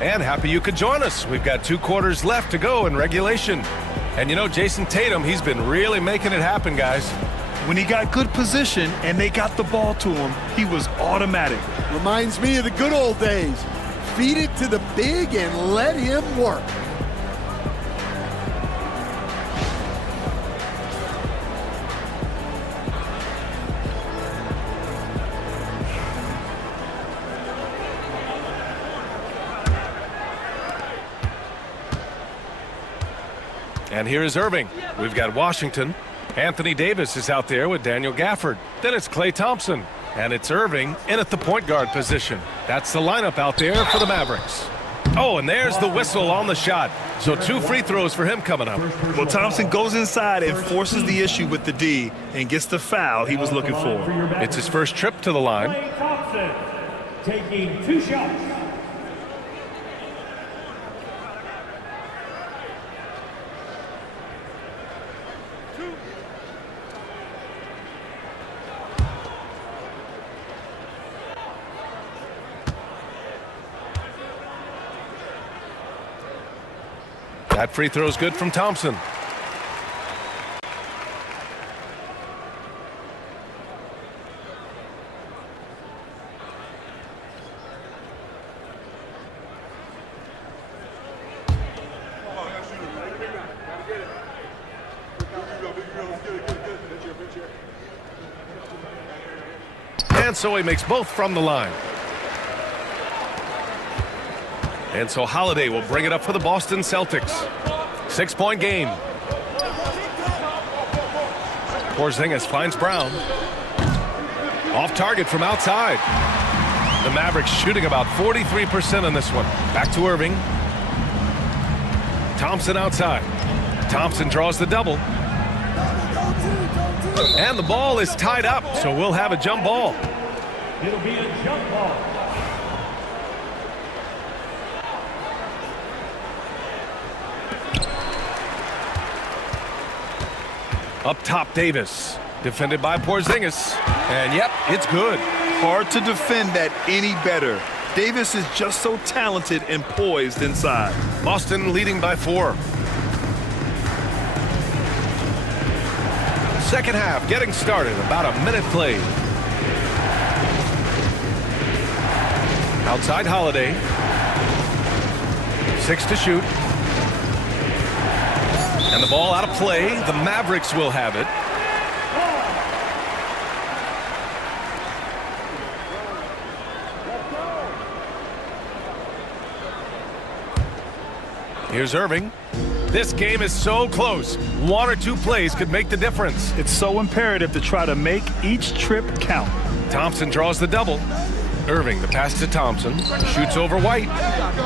and happy you could join us. We've got 2 quarters left to go in regulation. And you know, Jason Tatum, he's been really making it happen, guys. When he got good position and they got the ball to him, he was automatic. Reminds me of the good old days. Feed it to the big and let him work. And here is Irving. We've got Washington. Anthony Davis is out there with Daniel Gafford. Then it's Klay Thompson. And it's Irving in at the point guard position. That's the lineup out there for the Mavericks. Oh, and there's the whistle on the shot. So 2 free throws for him coming up. Well, Thompson goes inside and forces the issue with the D and gets the foul he was looking for. It's his first trip to the line. Klay Thompson taking 2 shots. That free throw is good from Thompson. And so he makes both from the line. And so Holiday will bring it up for the Boston Celtics. 6-point game. Porzingis finds Brown. Off target from outside. The Mavericks shooting about 43% in this one. Back to Irving. Thompson outside. Thompson draws the double. And the ball is tied up, so we'll have a jump ball. It'll be a jump ball. Up top, Davis. Defended by Porzingis. And yep, it's good. Hard to defend that any better. Davis is just so talented and poised inside. Boston leading by 4. Second half getting started. About a minute played. Outside Holiday. 6 to shoot. And the ball out of play. The Mavericks will have it. Here's Irving. This game is so close. 1 or 2 plays could make the difference. It's so imperative to try to make each trip count. Thompson draws the double. Irving, the pass to Thompson. Shoots over White.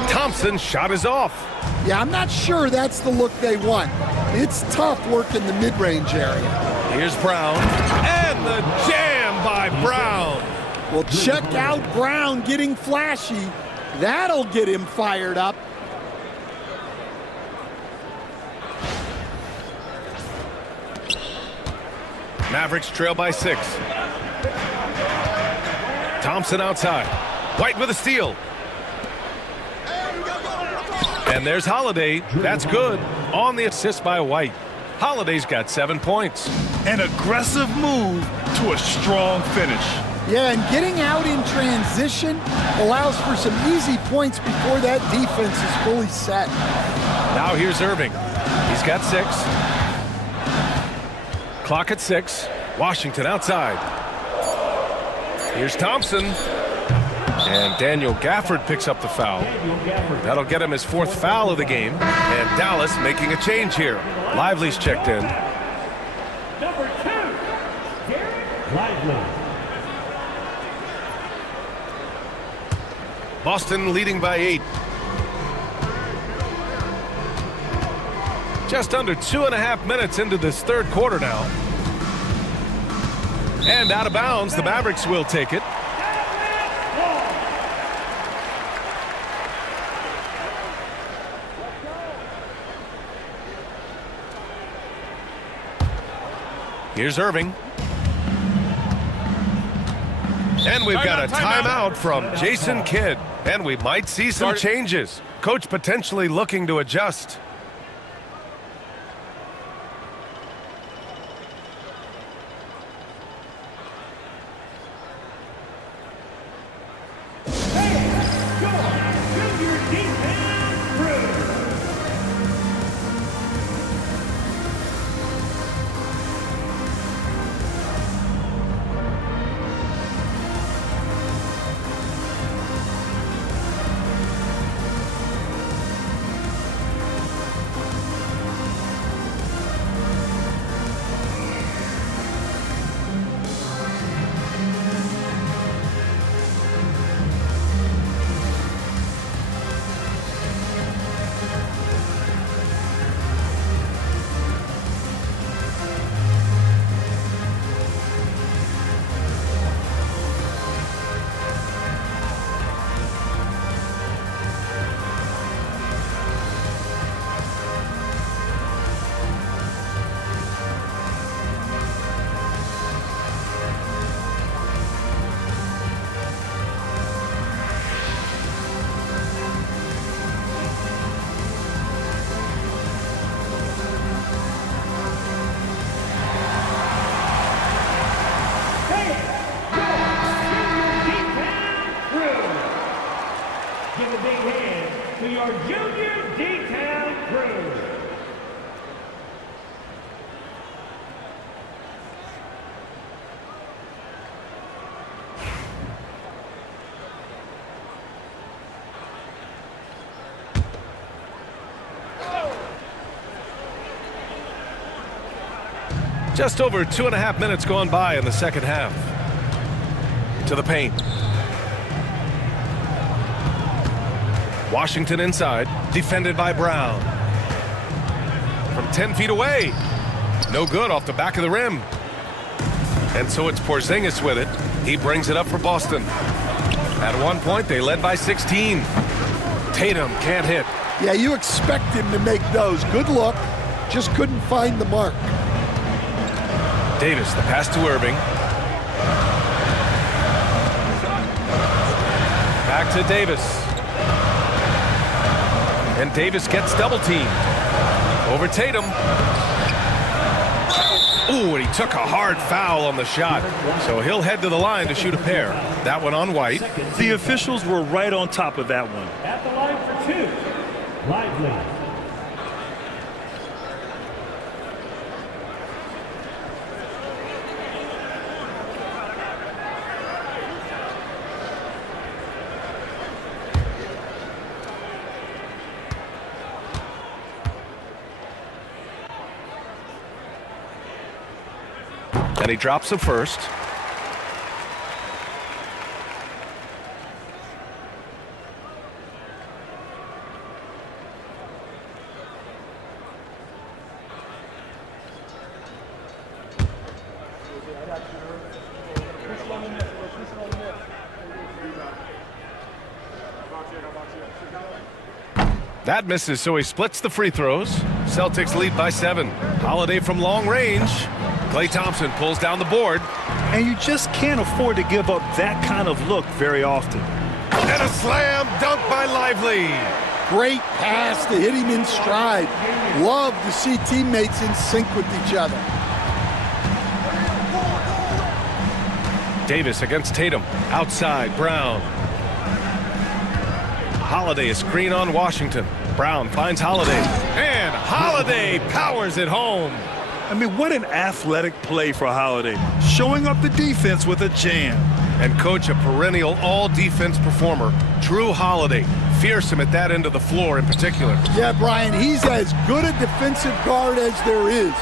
Thompson's shot is off. Yeah, I'm not sure that's the look they want. It's tough working the mid-range area. Here's Brown. And the jam by Brown. Well, check out Brown getting flashy. That'll get him fired up. Mavericks trail by 6. Thompson outside. White with a steal. And there's Holiday. That's good. On the assist by White. Holiday's got 7 points. An aggressive move to a strong finish. Yeah, and getting out in transition allows for some easy points before that defense is fully set. Now here's Irving. He's got 6. Clock at 6. Washington outside. Here's Thompson. And Daniel Gafford picks up the foul. That'll get him his 4th foul of the game. And Dallas making a change here. Lively's checked in. Number 2, Derek Lively. Boston leading by 8. Just under 2.5 minutes into this 3rd quarter now. And out of bounds, the Mavericks will take it. Here's Irving. And we've got a timeout from Jason Kidd. And we might see some changes. Coach potentially looking to adjust. Just over 2.5 minutes gone by in the second half. To the paint. Washington inside, defended by Brown. From 10 feet away. No good off the back of the rim. And so it's Porzingis with it. He brings it up for Boston. At one point, they led by 16. Tatum can't hit. Yeah, you expect him to make those. Good look. Just couldn't find the mark. Davis, the pass to Irving. Back to Davis. And Davis gets double teamed. Over Tatum. Ooh, and he took a hard foul on the shot. So he'll head to the line to shoot a pair. That one on White. The officials were right on top of that one. At the line for two. Lively. And he drops the first. That misses, so he splits the free throws. Celtics lead by 7. Holiday from long range. Klay Thompson pulls down the board. And you just can't afford to give up that kind of look very often. And a slam dunk by Lively. Great pass to hit him in stride. Love to see teammates in sync with each other. Davis against Tatum. Outside, Brown. Holiday, a screen on Washington. Brown finds Holiday. And Holiday powers it home. I mean, what an athletic play for Holiday. Showing up the defense with a jam. And coach, a perennial all-defense performer, Drew Holiday. Fearsome at that end of the floor in particular. Yeah, Brian, he's as good a defensive guard as there is.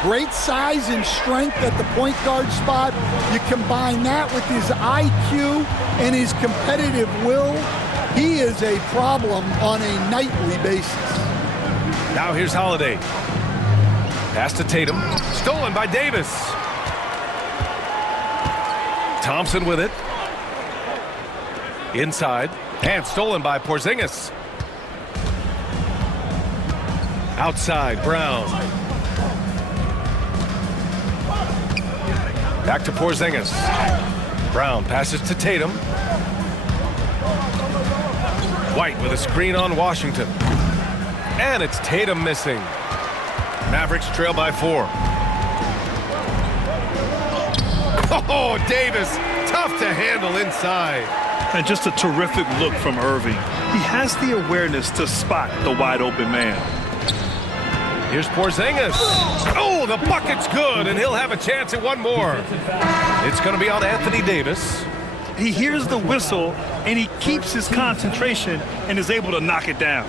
Great size and strength at the point guard spot. You combine that with his IQ and his competitive will. He is a problem on a nightly basis. Now here's Holiday. Pass to Tatum. Stolen by Davis. Thompson with it. Inside. And stolen by Porzingis. Outside, Brown. Back to Porzingis. Brown passes to Tatum. White with a screen on Washington. And it's Tatum missing. Mavericks trail by 4. Oh, Davis, tough to handle inside. And just a terrific look from Irving. He has the awareness to spot the wide open man. Here's Porzingis. Oh, the bucket's good, and he'll have a chance at one more. It's going to be on Anthony Davis. He hears the whistle, and he keeps his concentration and is able to knock it down.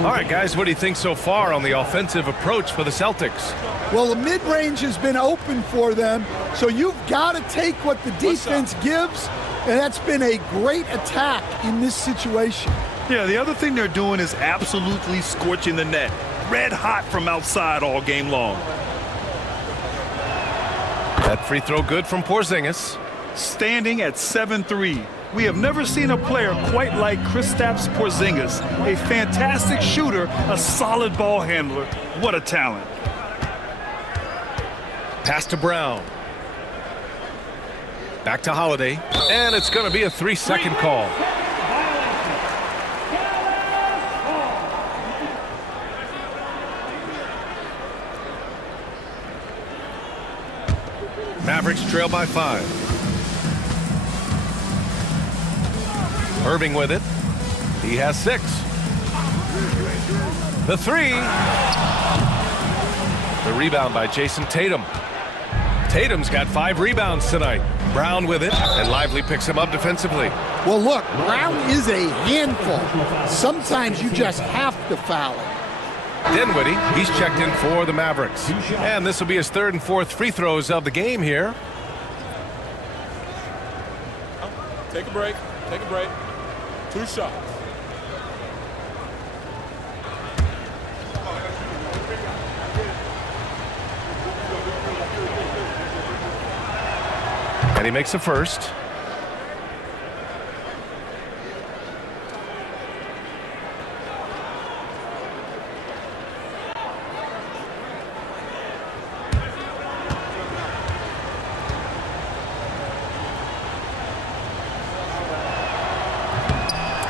All right, guys, what do you think so far on the offensive approach for the Celtics? Well, the mid-range has been open for them, so you've got to take what the defense gives, and that's been a great attack in this situation. Yeah, the other thing they're doing is absolutely scorching the net. Red hot from outside all game long. That free throw good from Porzingis. Standing at 7-3. We have never seen a player quite like Kristaps Porzingis. A fantastic shooter, a solid ball handler. What a talent. Pass to Brown. Back to Holiday. And it's going to be a 3-second call. Mavericks trail by 5. Irving with it. He has 6. The 3. The rebound by Jason Tatum. Tatum's got 5 rebounds tonight. Brown with it, and Lively picks him up defensively. Well, look, Brown is a handful. Sometimes you just have to foul him. Dinwiddie, he's checked in for the Mavericks. And this will be his 3rd and 4th free throws of the game here. Take a break. Take a break. 2 shots. And he makes a first.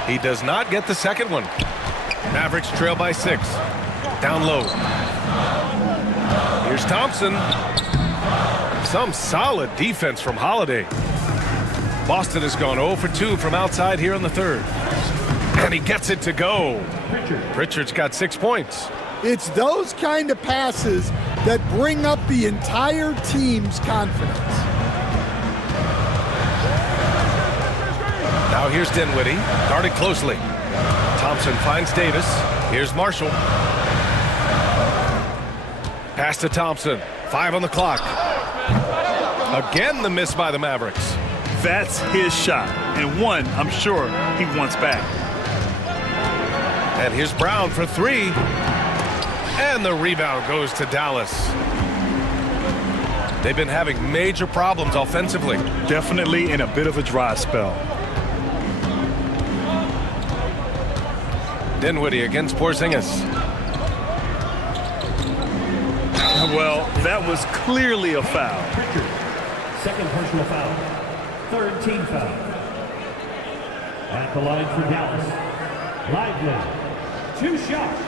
He does not get the second one. Mavericks trail by 6. Down low. Here's Thompson. Some solid defense from Holiday. Boston has gone 0 for 2 from outside here in the 3rd. And he gets it to go. Pritchard's got 6 points. It's those kind of passes that bring up the entire team's confidence. Now here's Dinwiddie, guarded closely. Thompson finds Davis. Here's Marshall. Pass to Thompson. 5 on the clock. Again, the miss by the Mavericks. That's his shot, and one I'm sure he wants back. And here's Brown for 3. And the rebound goes to Dallas. They've been having major problems offensively. Definitely in a bit of a dry spell. Dinwiddie against Porzingis. Well, that was clearly a foul. Pritchard, 2nd personal foul. 3rd team foul. At the line for Dallas. Lively. 2 shots.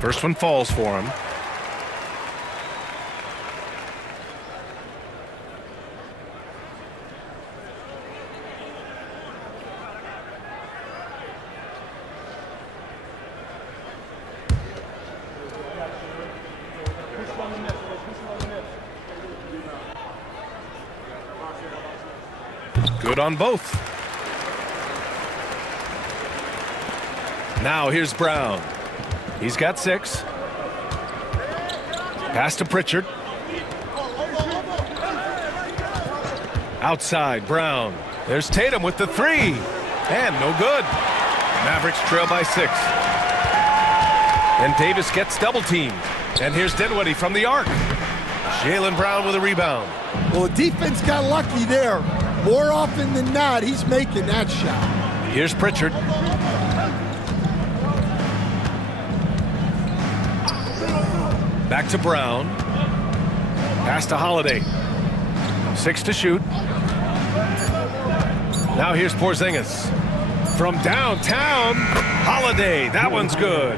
First one falls for him. Good on both. Now here's Brown. He's got 6. Pass to Pritchard. Outside, Brown. There's Tatum with the 3. And no good. Mavericks trail by 6. And Davis gets double teamed. And here's Dinwiddie from the arc. Jaylen Brown with a rebound. Well, the defense got lucky there. More often than not, he's making that shot. Here's Pritchard. Back to Brown. Pass to Holiday. 6 to shoot. Now here's Porzingis. From downtown, Holiday. That one's good.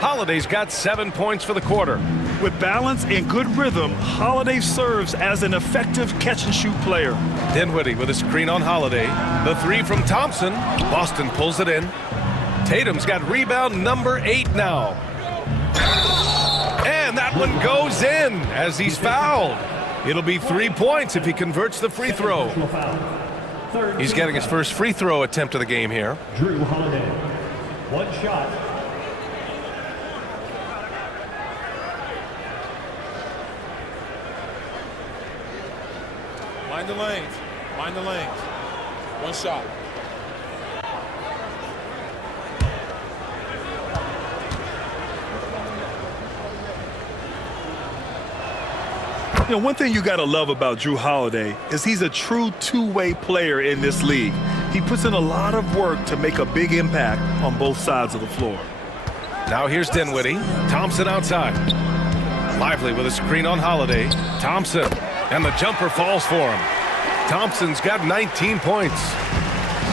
Holiday's got 7 points for the quarter. With balance and good rhythm, Holiday serves as an effective catch-and-shoot player. Dinwiddie with a screen on Holiday. The 3 from Thompson. Boston pulls it in. Tatum's got rebound number 8 now. And that one goes in as he's fouled. It'll be 3 points if he converts the free throw. He's getting his first free throw attempt of the game here. Drew Holiday. 1 shot. Mind the lanes. Mind the lanes. 1 shot. You know, one thing you got to love about Drew Holiday is he's a true two-way player in this league. He puts in a lot of work to make a big impact on both sides of the floor. Now here's Dinwiddie. Thompson outside. Lively with a screen on Holiday. Thompson. And the jumper falls for him. Thompson's got 19 points.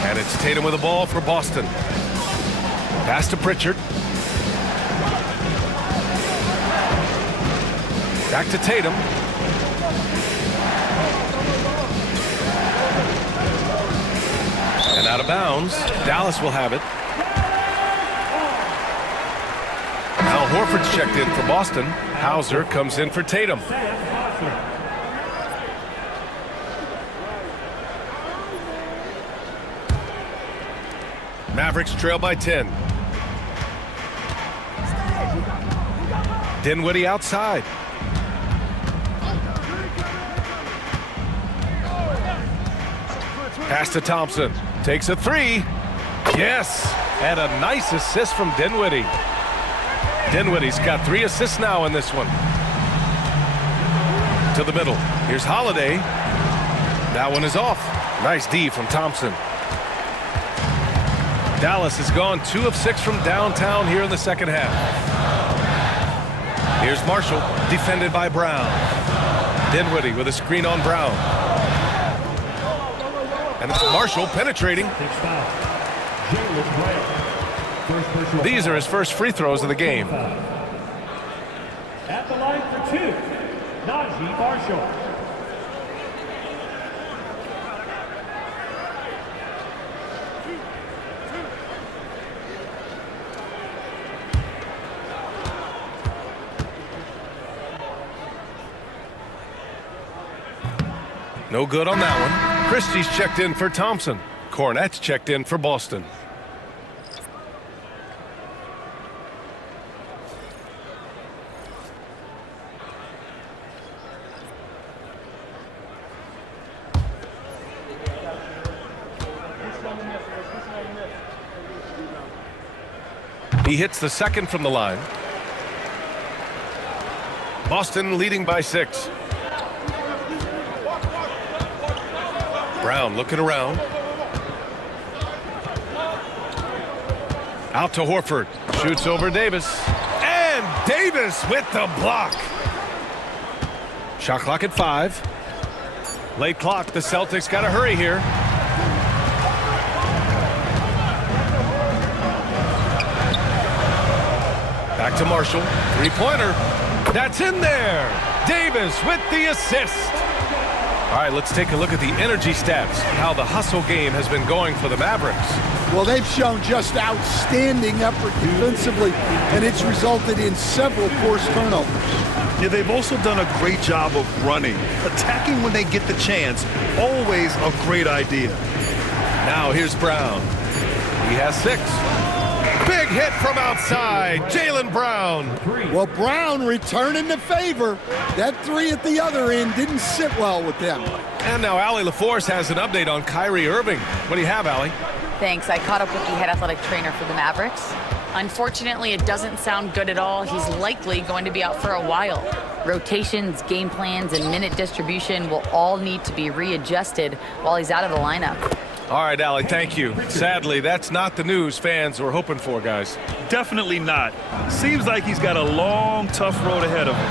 And it's Tatum with the ball for Boston. Pass to Pritchard. Back to Tatum. And out of bounds. Dallas will have it. Al Horford's checked in for Boston. Hauser comes in for Tatum. Mavericks trail by 10. Dinwiddie outside. Pass to Thompson. Takes a 3. Yes. And a nice assist from Dinwiddie. Dinwiddie's got 3 assists now in this one. To the middle. Here's Holiday. That one is off. Nice D from Thompson. Dallas has gone 2 of 6 from downtown here in the second half. Here's Marshall, defended by Brown. Dinwiddie with a screen on Brown. And it's Marshall penetrating. These are his first free throws of the game. At the line for 2, Najee Marshall. No good on that one. Christie's checked in for Thompson. Cornette's checked in for Boston. He hits the second from the line. Boston leading by 6. Brown looking around. Out to Horford. Shoots over Davis. And Davis with the block. Shot clock at 5. Late clock. The Celtics got to hurry here. Back to Marshall. 3-pointer. That's in there. Davis with the assist. All right, let's take a look at the energy stats, how the hustle game has been going for the Mavericks. Well, they've shown just outstanding effort defensively, and it's resulted in several forced turnovers. Yeah, they've also done a great job of running. Attacking when they get the chance, always a great idea. Now here's Brown. He has 6. Big hit from outside, Jaylen Brown. Well, Brown returning the favor. That 3 at the other end didn't sit well with them. And now Allie LaForce has an update on Kyrie Irving. What do you have, Allie? Thanks. I caught up with the head athletic trainer for the Mavericks. Unfortunately, it doesn't sound good at all. He's likely going to be out for a while. Rotations, game plans, and minute distribution will all need to be readjusted while he's out of the lineup. All right, Allie, thank you. Sadly, that's not the news fans were hoping for, guys. Definitely not. Seems like he's got a long, tough road ahead of him.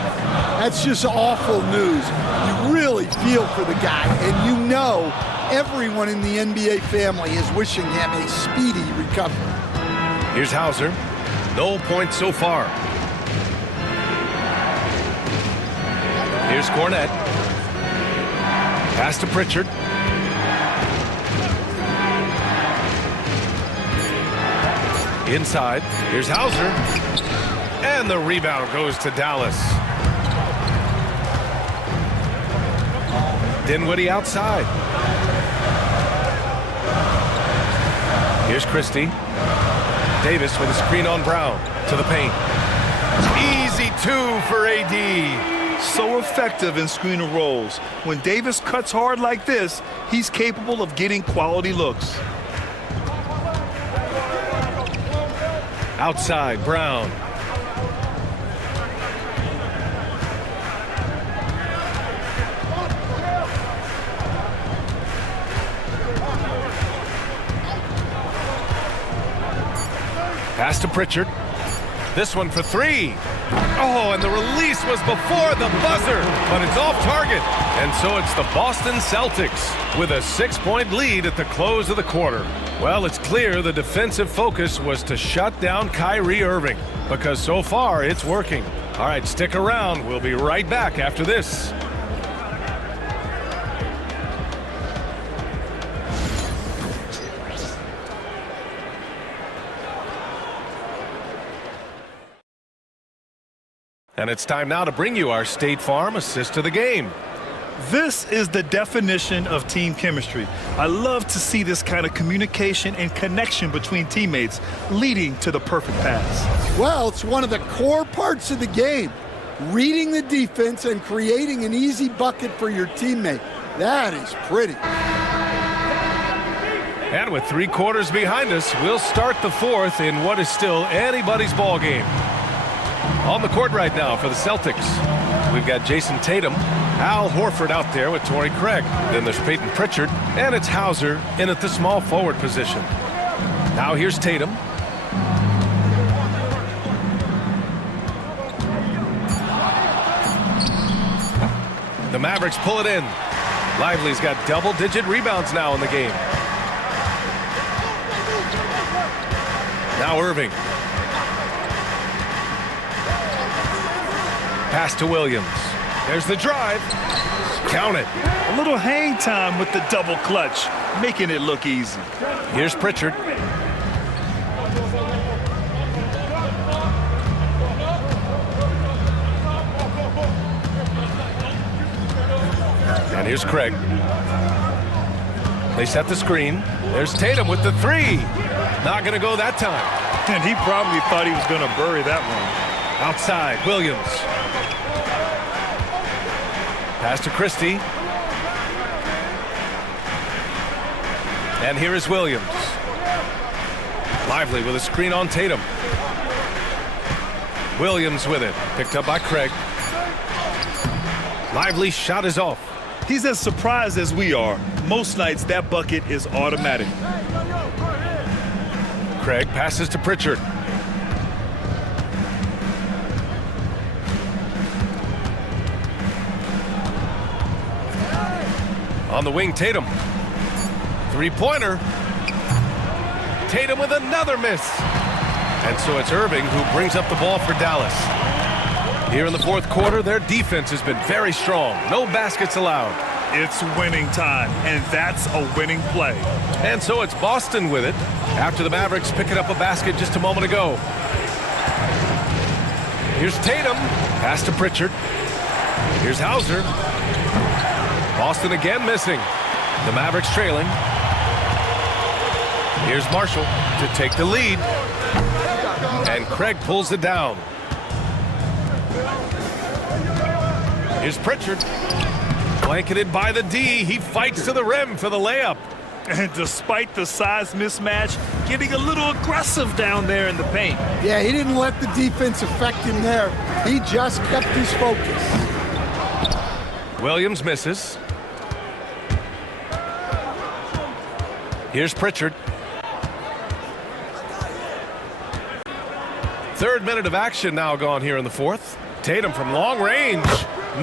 That's just awful news. You really feel for the guy, and you know everyone in the NBA family is wishing him a speedy recovery. Here's Hauser. No points so far. Here's Cornette. Pass to Pritchard. Inside. Here's Hauser. And the rebound goes to Dallas. Dinwiddie outside. Here's Christie. Davis with a screen on Brown to the paint. Easy two for AD. So effective in screen and rolls. When Davis cuts hard like this, he's capable of getting quality looks. Outside, Brown. Pass to Pritchard. This one for three. Oh, and the release was before the buzzer, but it's off target. And so it's the Boston Celtics with a 6-point lead at the close of the quarter. Well, it's clear the defensive focus was to shut down Kyrie Irving, because so far it's working. All right, stick around. We'll be right back after this. And it's time now to bring you our State Farm assist of the game. This is the definition of team chemistry. I love to see this kind of communication and connection between teammates leading to the perfect pass. Well, it's one of the core parts of the game. Reading the defense and creating an easy bucket for your teammate. That is pretty. And with 3 quarters behind us, we'll start the fourth in what is still anybody's ball game. On the court right now for the Celtics, we've got Jason Tatum, Al Horford out there with Torrey Craig. Then there's Peyton Pritchard, and it's Hauser in at the small forward position. Now here's Tatum. The Mavericks pull it in. Lively's got double-digit rebounds now in the game. Now Irving. Pass to Williams. There's the drive. Count it. A little hang time with the double clutch, making it look easy. Here's Pritchard. And here's Craig. They set the screen. There's Tatum with the three. Not going to go that time. And he probably thought he was going to bury that one. Outside, Williams. Pass to Christie. And here is Williams. Lively with a screen on Tatum. Williams with it. Picked up by Craig. Lively shot is off. He's as surprised as we are. Most nights that bucket is automatic. Craig passes to Pritchard. On the wing, Tatum. Three-pointer. Tatum with another miss. And so it's Irving who brings up the ball for Dallas. Here in the fourth quarter, their defense has been very strong. No baskets allowed. It's winning time, and that's a winning play. And so it's Boston with it after the Mavericks picking up a basket just a moment ago. Here's Tatum. Pass to Pritchard. Here's Hauser. Boston again missing. The Mavericks trailing. Here's Marshall to take the lead. And Craig pulls it down. Here's Pritchard. Blanketed by the D. He fights to the rim for the layup. And despite the size mismatch, getting a little aggressive down there in the paint. Yeah, he didn't let the defense affect him there. He just kept his focus. Williams misses. Here's Pritchard. Third minute of action now gone here in the fourth. Tatum from long range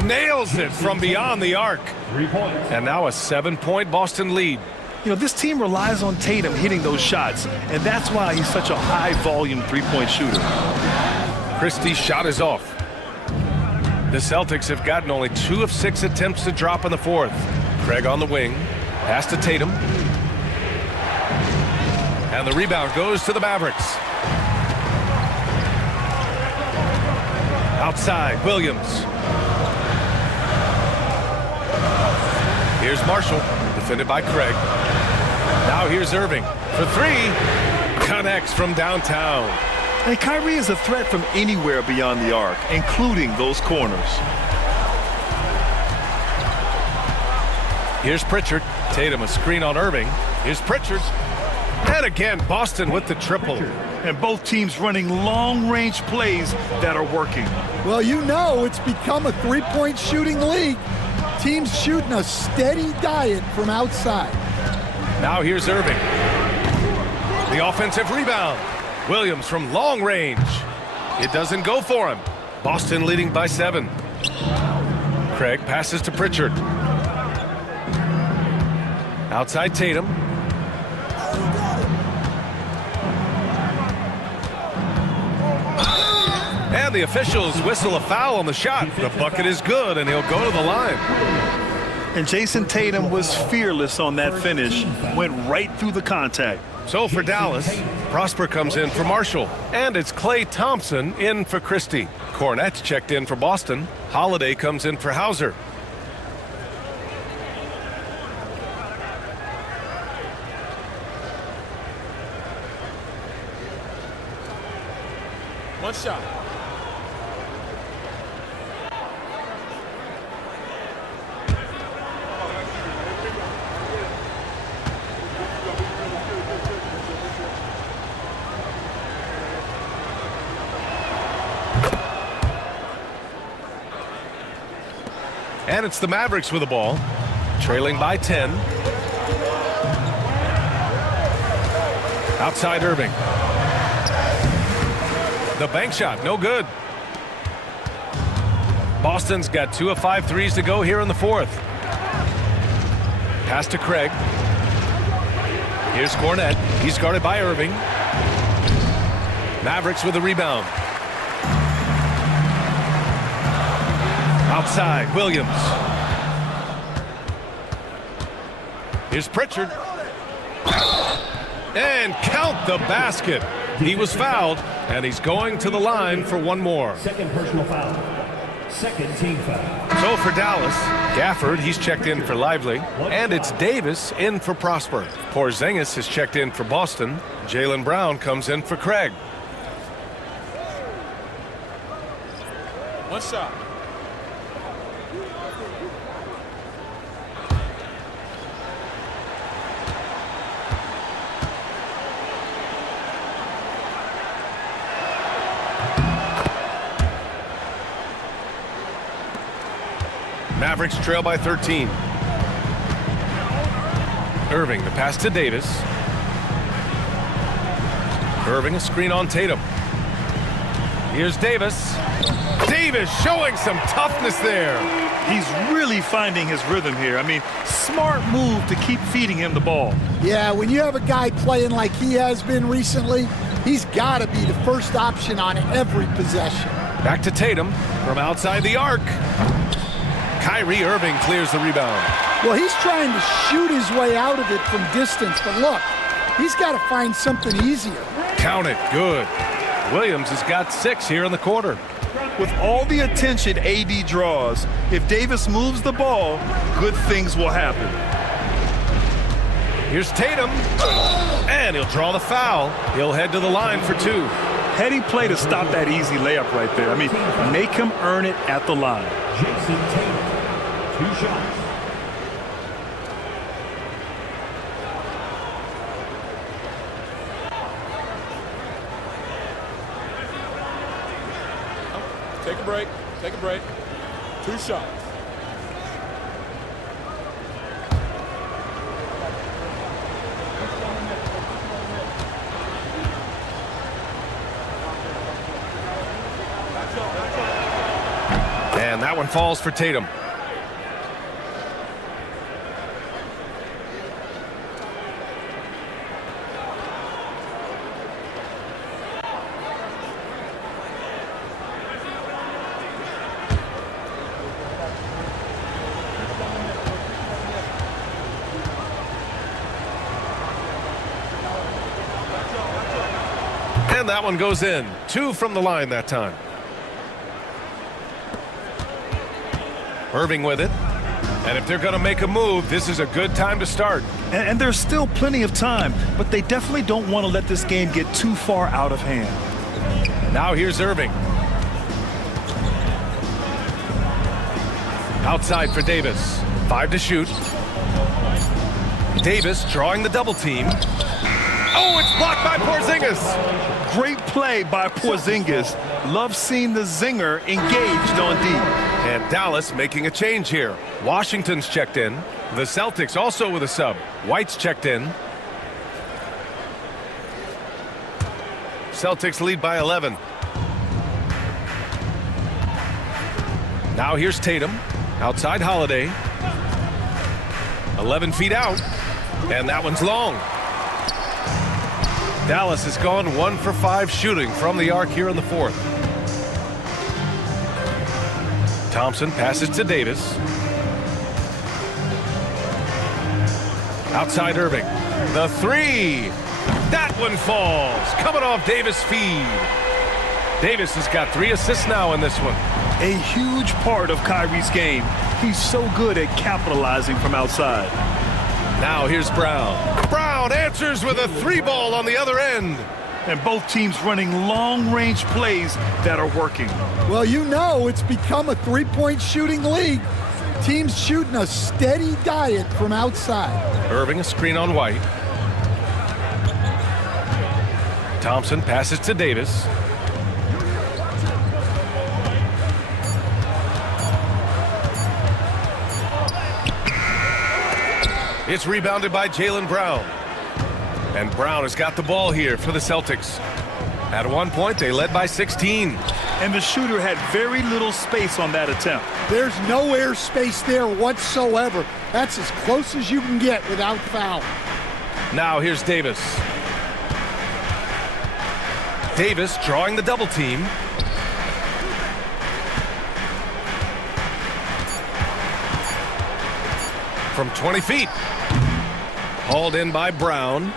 nails it from beyond the arc. 3 points. And now a 7-point Boston lead. You know, this team relies on Tatum hitting those shots, and that's why he's such a high-volume three-point shooter. Christie's shot is off. The Celtics have gotten only 2 of 6 attempts to drop in the fourth. Craig on the wing. Pass to Tatum. And the rebound goes to the Mavericks. Outside, Williams. Here's Marshall, defended by Craig. Now here's Irving for 3. Connects from downtown. And Kyrie is a threat from anywhere beyond the arc, including those corners. Here's Pritchard. Tatum a screen on Irving. Here's Pritchard. And again, Boston with the triple. And both teams running long-range plays that are working. Well, you know it's become a three-point shooting league. Teams shooting a steady diet from outside. Now here's Irving. The offensive rebound. Williams from long range. It doesn't go for him. Boston leading by 7. Craig passes to Pritchard. Outside Tatum. And the officials whistle a foul on the shot. The bucket is good, and he'll go to the line. And Jason Tatum was fearless on that finish. Went right through the contact. So for Dallas, Prosper comes in for Marshall. And it's Klay Thompson in for Christie. Cornette's checked in for Boston. Holiday comes in for Hauser. One shot. And it's the Mavericks with the ball, trailing by 10. Outside Irving. The bank shot, no good. Boston's got 2 of 5 threes to go here in the fourth. Pass to Craig. Here's Cornette. He's guarded by Irving. Mavericks with the rebound. Outside, Williams. Here's Pritchard. And count the basket. He was fouled, and he's going to the line for one more. Second personal foul. Second team foul. So for Dallas, Gafford, he's checked in for Lively, and it's Davis in for Prosper. Porzingis has checked in for Boston. Jaylen Brown comes in for Craig. One shot. Mavericks trail by 13. Irving, the pass to Davis. Irving, a screen on Tatum. Here's Davis. Davis showing some toughness there. He's really finding his rhythm here. I mean, smart move to keep feeding him the ball. Yeah, when you have a guy playing like he has been recently, he's got to be the first option on every possession. Back to Tatum from outside the arc. Kyrie Irving clears the rebound. Well, he's trying to shoot his way out of it from distance, but look, he's got to find something easier. Count it, good. Williams has got 6 here in the quarter. With all the attention AD draws, if Davis moves the ball, good things will happen. Here's Tatum, and he'll draw the foul. He'll head to the line for 2. Heady play to stop that easy layup right there. I mean, make him earn it at the line. Jason Tatum. 2 shots. Take a break. Take a break. 2 shots. And that one falls for Tatum. And that one goes in. 2 from the line that time. Irving with it. And if they're going to make a move, this is a good time to start. And there's still plenty of time, but they definitely don't want to let this game get too far out of hand. Now here's Irving. Outside for Davis. 5 to shoot. Davis drawing the double team. Oh, it's blocked by Porzingis. Great play by Porzingis. Love seeing the zinger engaged on D. And Dallas making a change here. Washington's checked in. The Celtics also with a sub. White's checked in. Celtics lead by 11. Now here's Tatum. Outside Holiday. 11 feet out. And that one's long. Dallas has gone 1 for 5 shooting from the arc here in the fourth. Thompson passes to Davis. Outside Irving. The 3. That one falls. Coming off Davis' feed. Davis has got 3 assists now in this one. A huge part of Kyrie's game. He's so good at capitalizing from outside. Now here's Brown. Brown answers with a 3-ball on the other end. And both teams running long-range plays that are working. Well, you know it's become a three-point shooting league. Teams shooting a steady diet from outside. Irving a screen on White. Thompson passes to Davis. It's rebounded by Jaylen Brown. And Brown has got the ball here for the Celtics. At one point, they led by 16. And the shooter had very little space on that attempt. There's no air space there whatsoever. That's as close as you can get without foul. Now here's Davis. Davis drawing the double team. From 20 feet. Hauled in by Brown.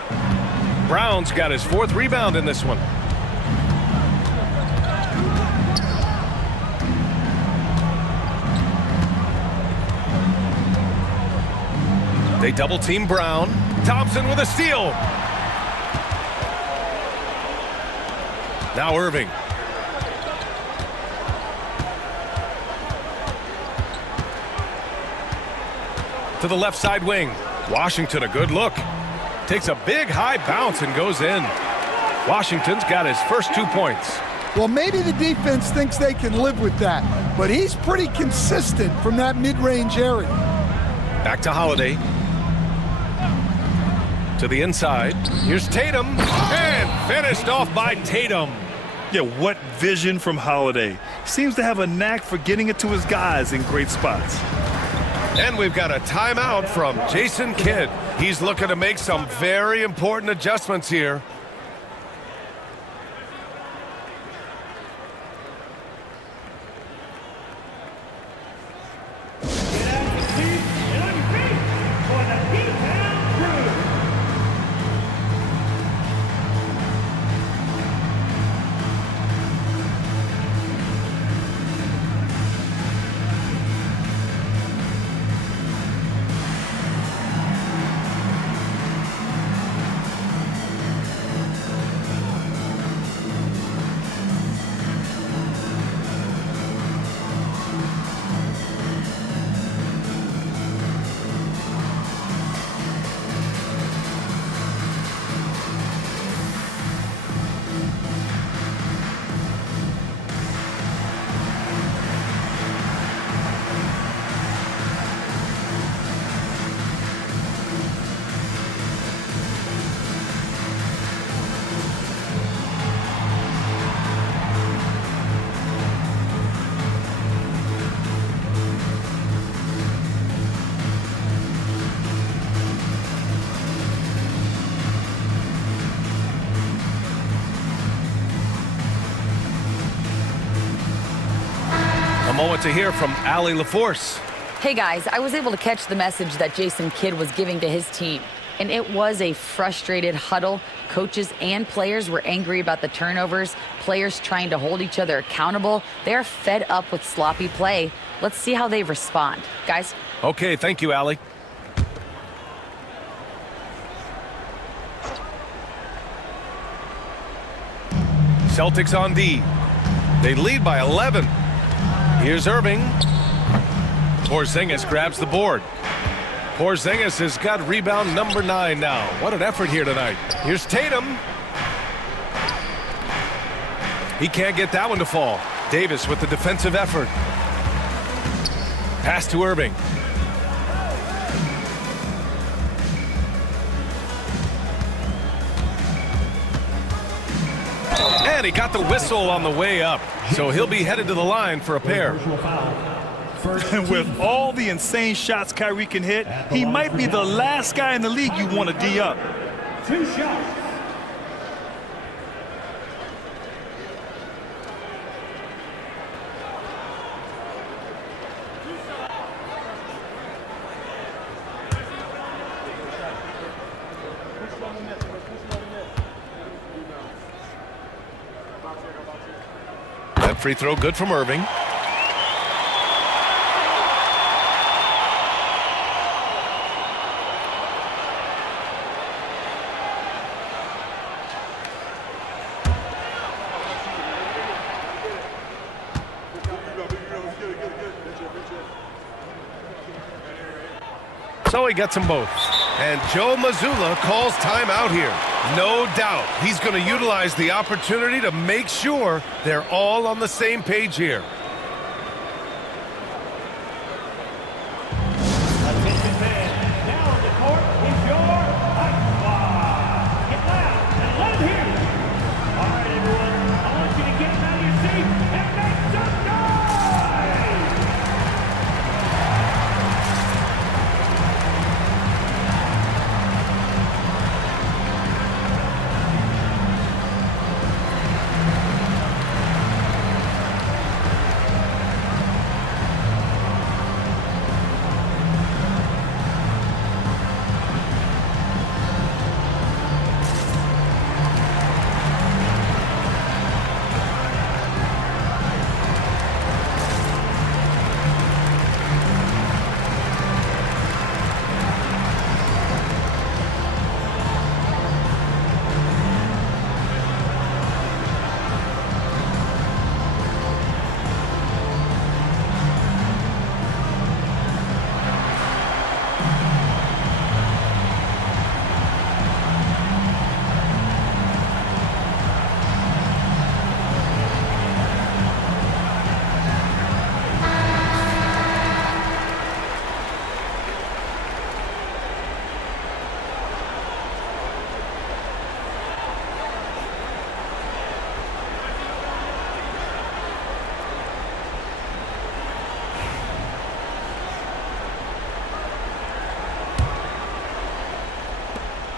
Brown's got his 4th rebound in this one. They double team Brown. Thompson with a steal. Now Irving. To the left side wing. Washington a good look. Takes a big high bounce and goes in. Washington's got his first 2 points. Well, maybe the defense thinks they can live with that, but he's pretty consistent from that mid-range area. Back to Holiday. To the inside. Here's Tatum. And finished off by Tatum. Yeah, what vision from Holiday. Seems to have a knack for getting it to his guys in great spots. And we've got a timeout from Jason Kidd. He's looking to make some very important adjustments here. moment to hear from Allie LaForce. Hey guys, I was able to catch the message that Jason Kidd was giving to his team. And it was a frustrated huddle. Coaches and players were angry about the turnovers. Players trying to hold each other accountable. They're fed up with sloppy play. Let's see how they respond. Guys? Okay, thank you, Allie. Celtics on D. They lead by 11. Here's Irving. Porzingis grabs the board. Porzingis has got rebound number 9 now. What an effort here tonight. Here's Tatum. He can't get that one to fall. Davis with the defensive effort. Pass to Irving. And he got the whistle on the way up. So he'll be headed to the line for a pair. And with all the insane shots Kyrie can hit, he might be the last guy in the league you want to D up. 2 shots. That free throw good from Irving. So he gets them both. And Joe Mazzulla calls timeout here. No doubt he's going to utilize the opportunity to make sure they're all on the same page here. Attention fans, now on the court is your Ice Squad. Get loud and let them hear you. All right, everyone, I want you to get out of your seat and make some noise.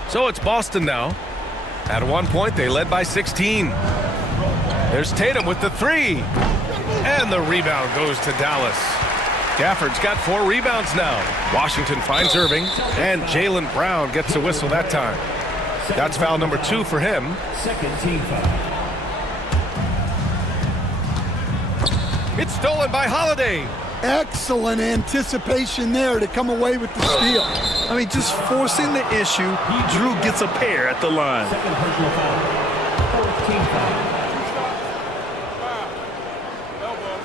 So it's Boston now. At one point, they led by 16. There's Tatum with the 3. And the rebound goes to Dallas. Gafford's got 4 rebounds now. Washington finds Irving. And Jaylen Brown gets a whistle that time. That's foul number 2 for him. Second team foul. It's stolen by Holiday. Excellent anticipation there to come away with the steal. I mean, just forcing the issue, Drew gets a pair at the line. Second personal foul. Fourth team foul. Elbow.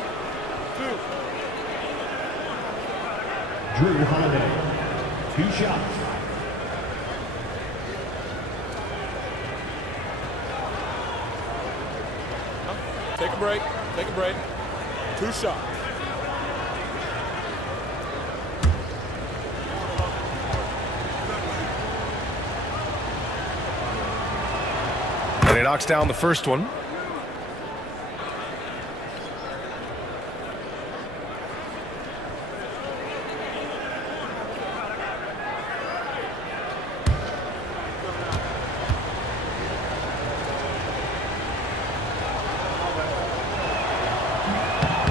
2. Drew Holiday. 2 shots. Take a break. Take a break. 2 shots. And he knocks down the first one.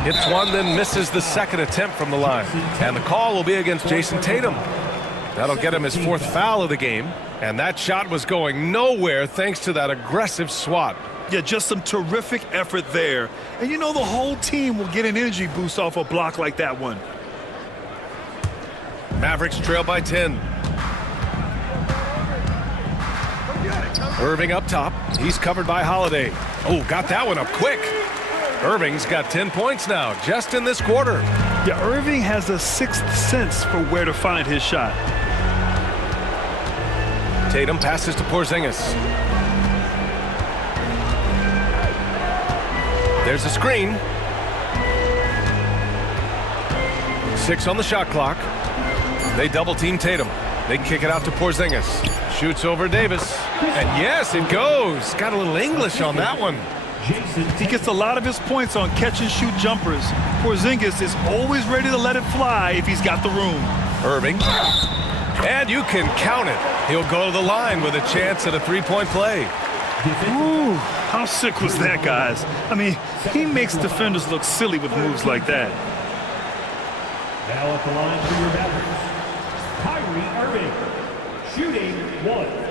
Hits one, then misses the second attempt from the line. And the call will be against Jason Tatum. That'll get him his 4th foul of the game. And that shot was going nowhere thanks to that aggressive swat. Yeah, just some terrific effort there. And you know the whole team will get an energy boost off a block like that one. Mavericks trail by 10. Irving up top. He's covered by Holiday. Oh, got that one up quick. Irving's got 10 points now, just in this quarter. Yeah, Irving has a 6th sense for where to find his shot. Tatum passes to Porzingis. There's a screen. 6 on the shot clock. They double team Tatum. They kick it out to Porzingis. Shoots over Davis. And yes, it goes. Got a little English on that one. He gets a lot of his points on catch-and-shoot jumpers. Porzingis is always ready to let it fly if he's got the room. Irving. And you can count it. He'll go to the line with a chance at a 3-point play. Ooh, how sick was that, guys? I mean, he makes defenders look silly with moves like that. Now at the line for your Mavericks, Kyrie Irving, shooting 1.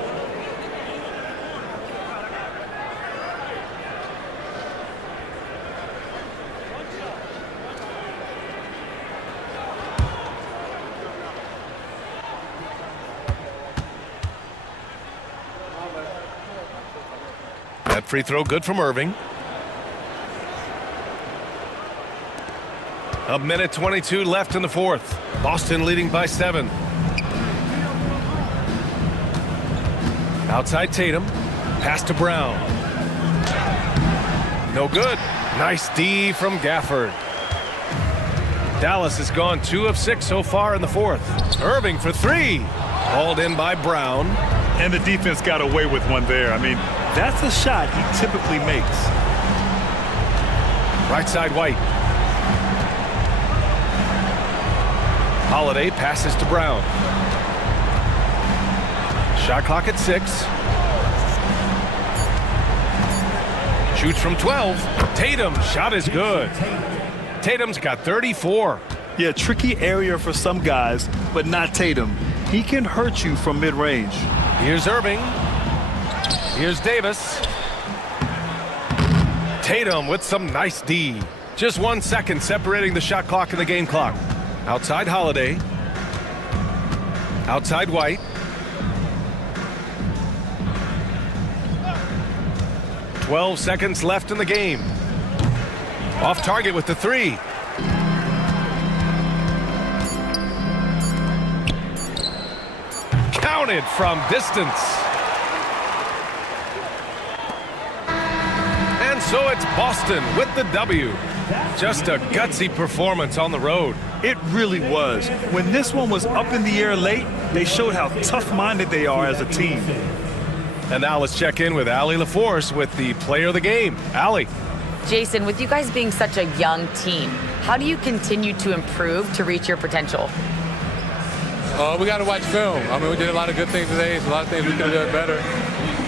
That free throw good from Irving. A minute 22 left in the 4th. Boston leading by 7. Outside Tatum. Pass to Brown. No good. Nice D from Gafford. Dallas has gone 2 of 6 so far in the 4th. Irving for 3. Hauled in by Brown. And the defense got away with one there. I mean, that's a shot he typically makes. Right side White. Holiday passes to Brown. Shot clock at 6. Shoots from 12. Tatum, shot is good. Tatum's got 34. Yeah, tricky area for some guys, but not Tatum. He can hurt you from mid-range. Here's Irving. Here's Davis. Tatum with some nice D. Just 1 second separating the shot clock and the game clock. Outside Holiday. Outside White. 12 seconds left in the game. Off target with the 3. Counted from distance. And so it's Boston with the W. Just a gutsy performance on the road. It really was. When this one was up in the air late, they showed how tough-minded they are as a team. And now let's check in with Allie LaForce with the player of the game. Allie. Jason, with you guys being such a young team, how do you continue to improve to reach your potential? We got to watch film. I mean, we did a lot of good things today. A lot of things we could have done better.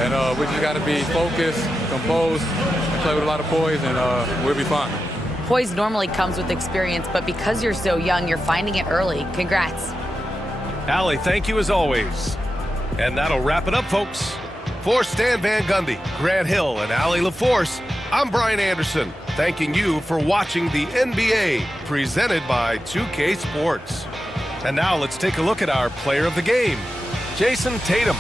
And we just got to be focused, composed, and play with a lot of poise, and we'll be fine. Poise normally comes with experience, but because you're so young, you're finding it early. Congrats. Allie, thank you as always. And that'll wrap it up, folks. For Stan Van Gundy, Grant Hill, and Allie LaForce, I'm Brian Anderson, thanking you for watching the NBA, presented by 2K Sports. And now let's take a look at our player of the game, Jason Tatum.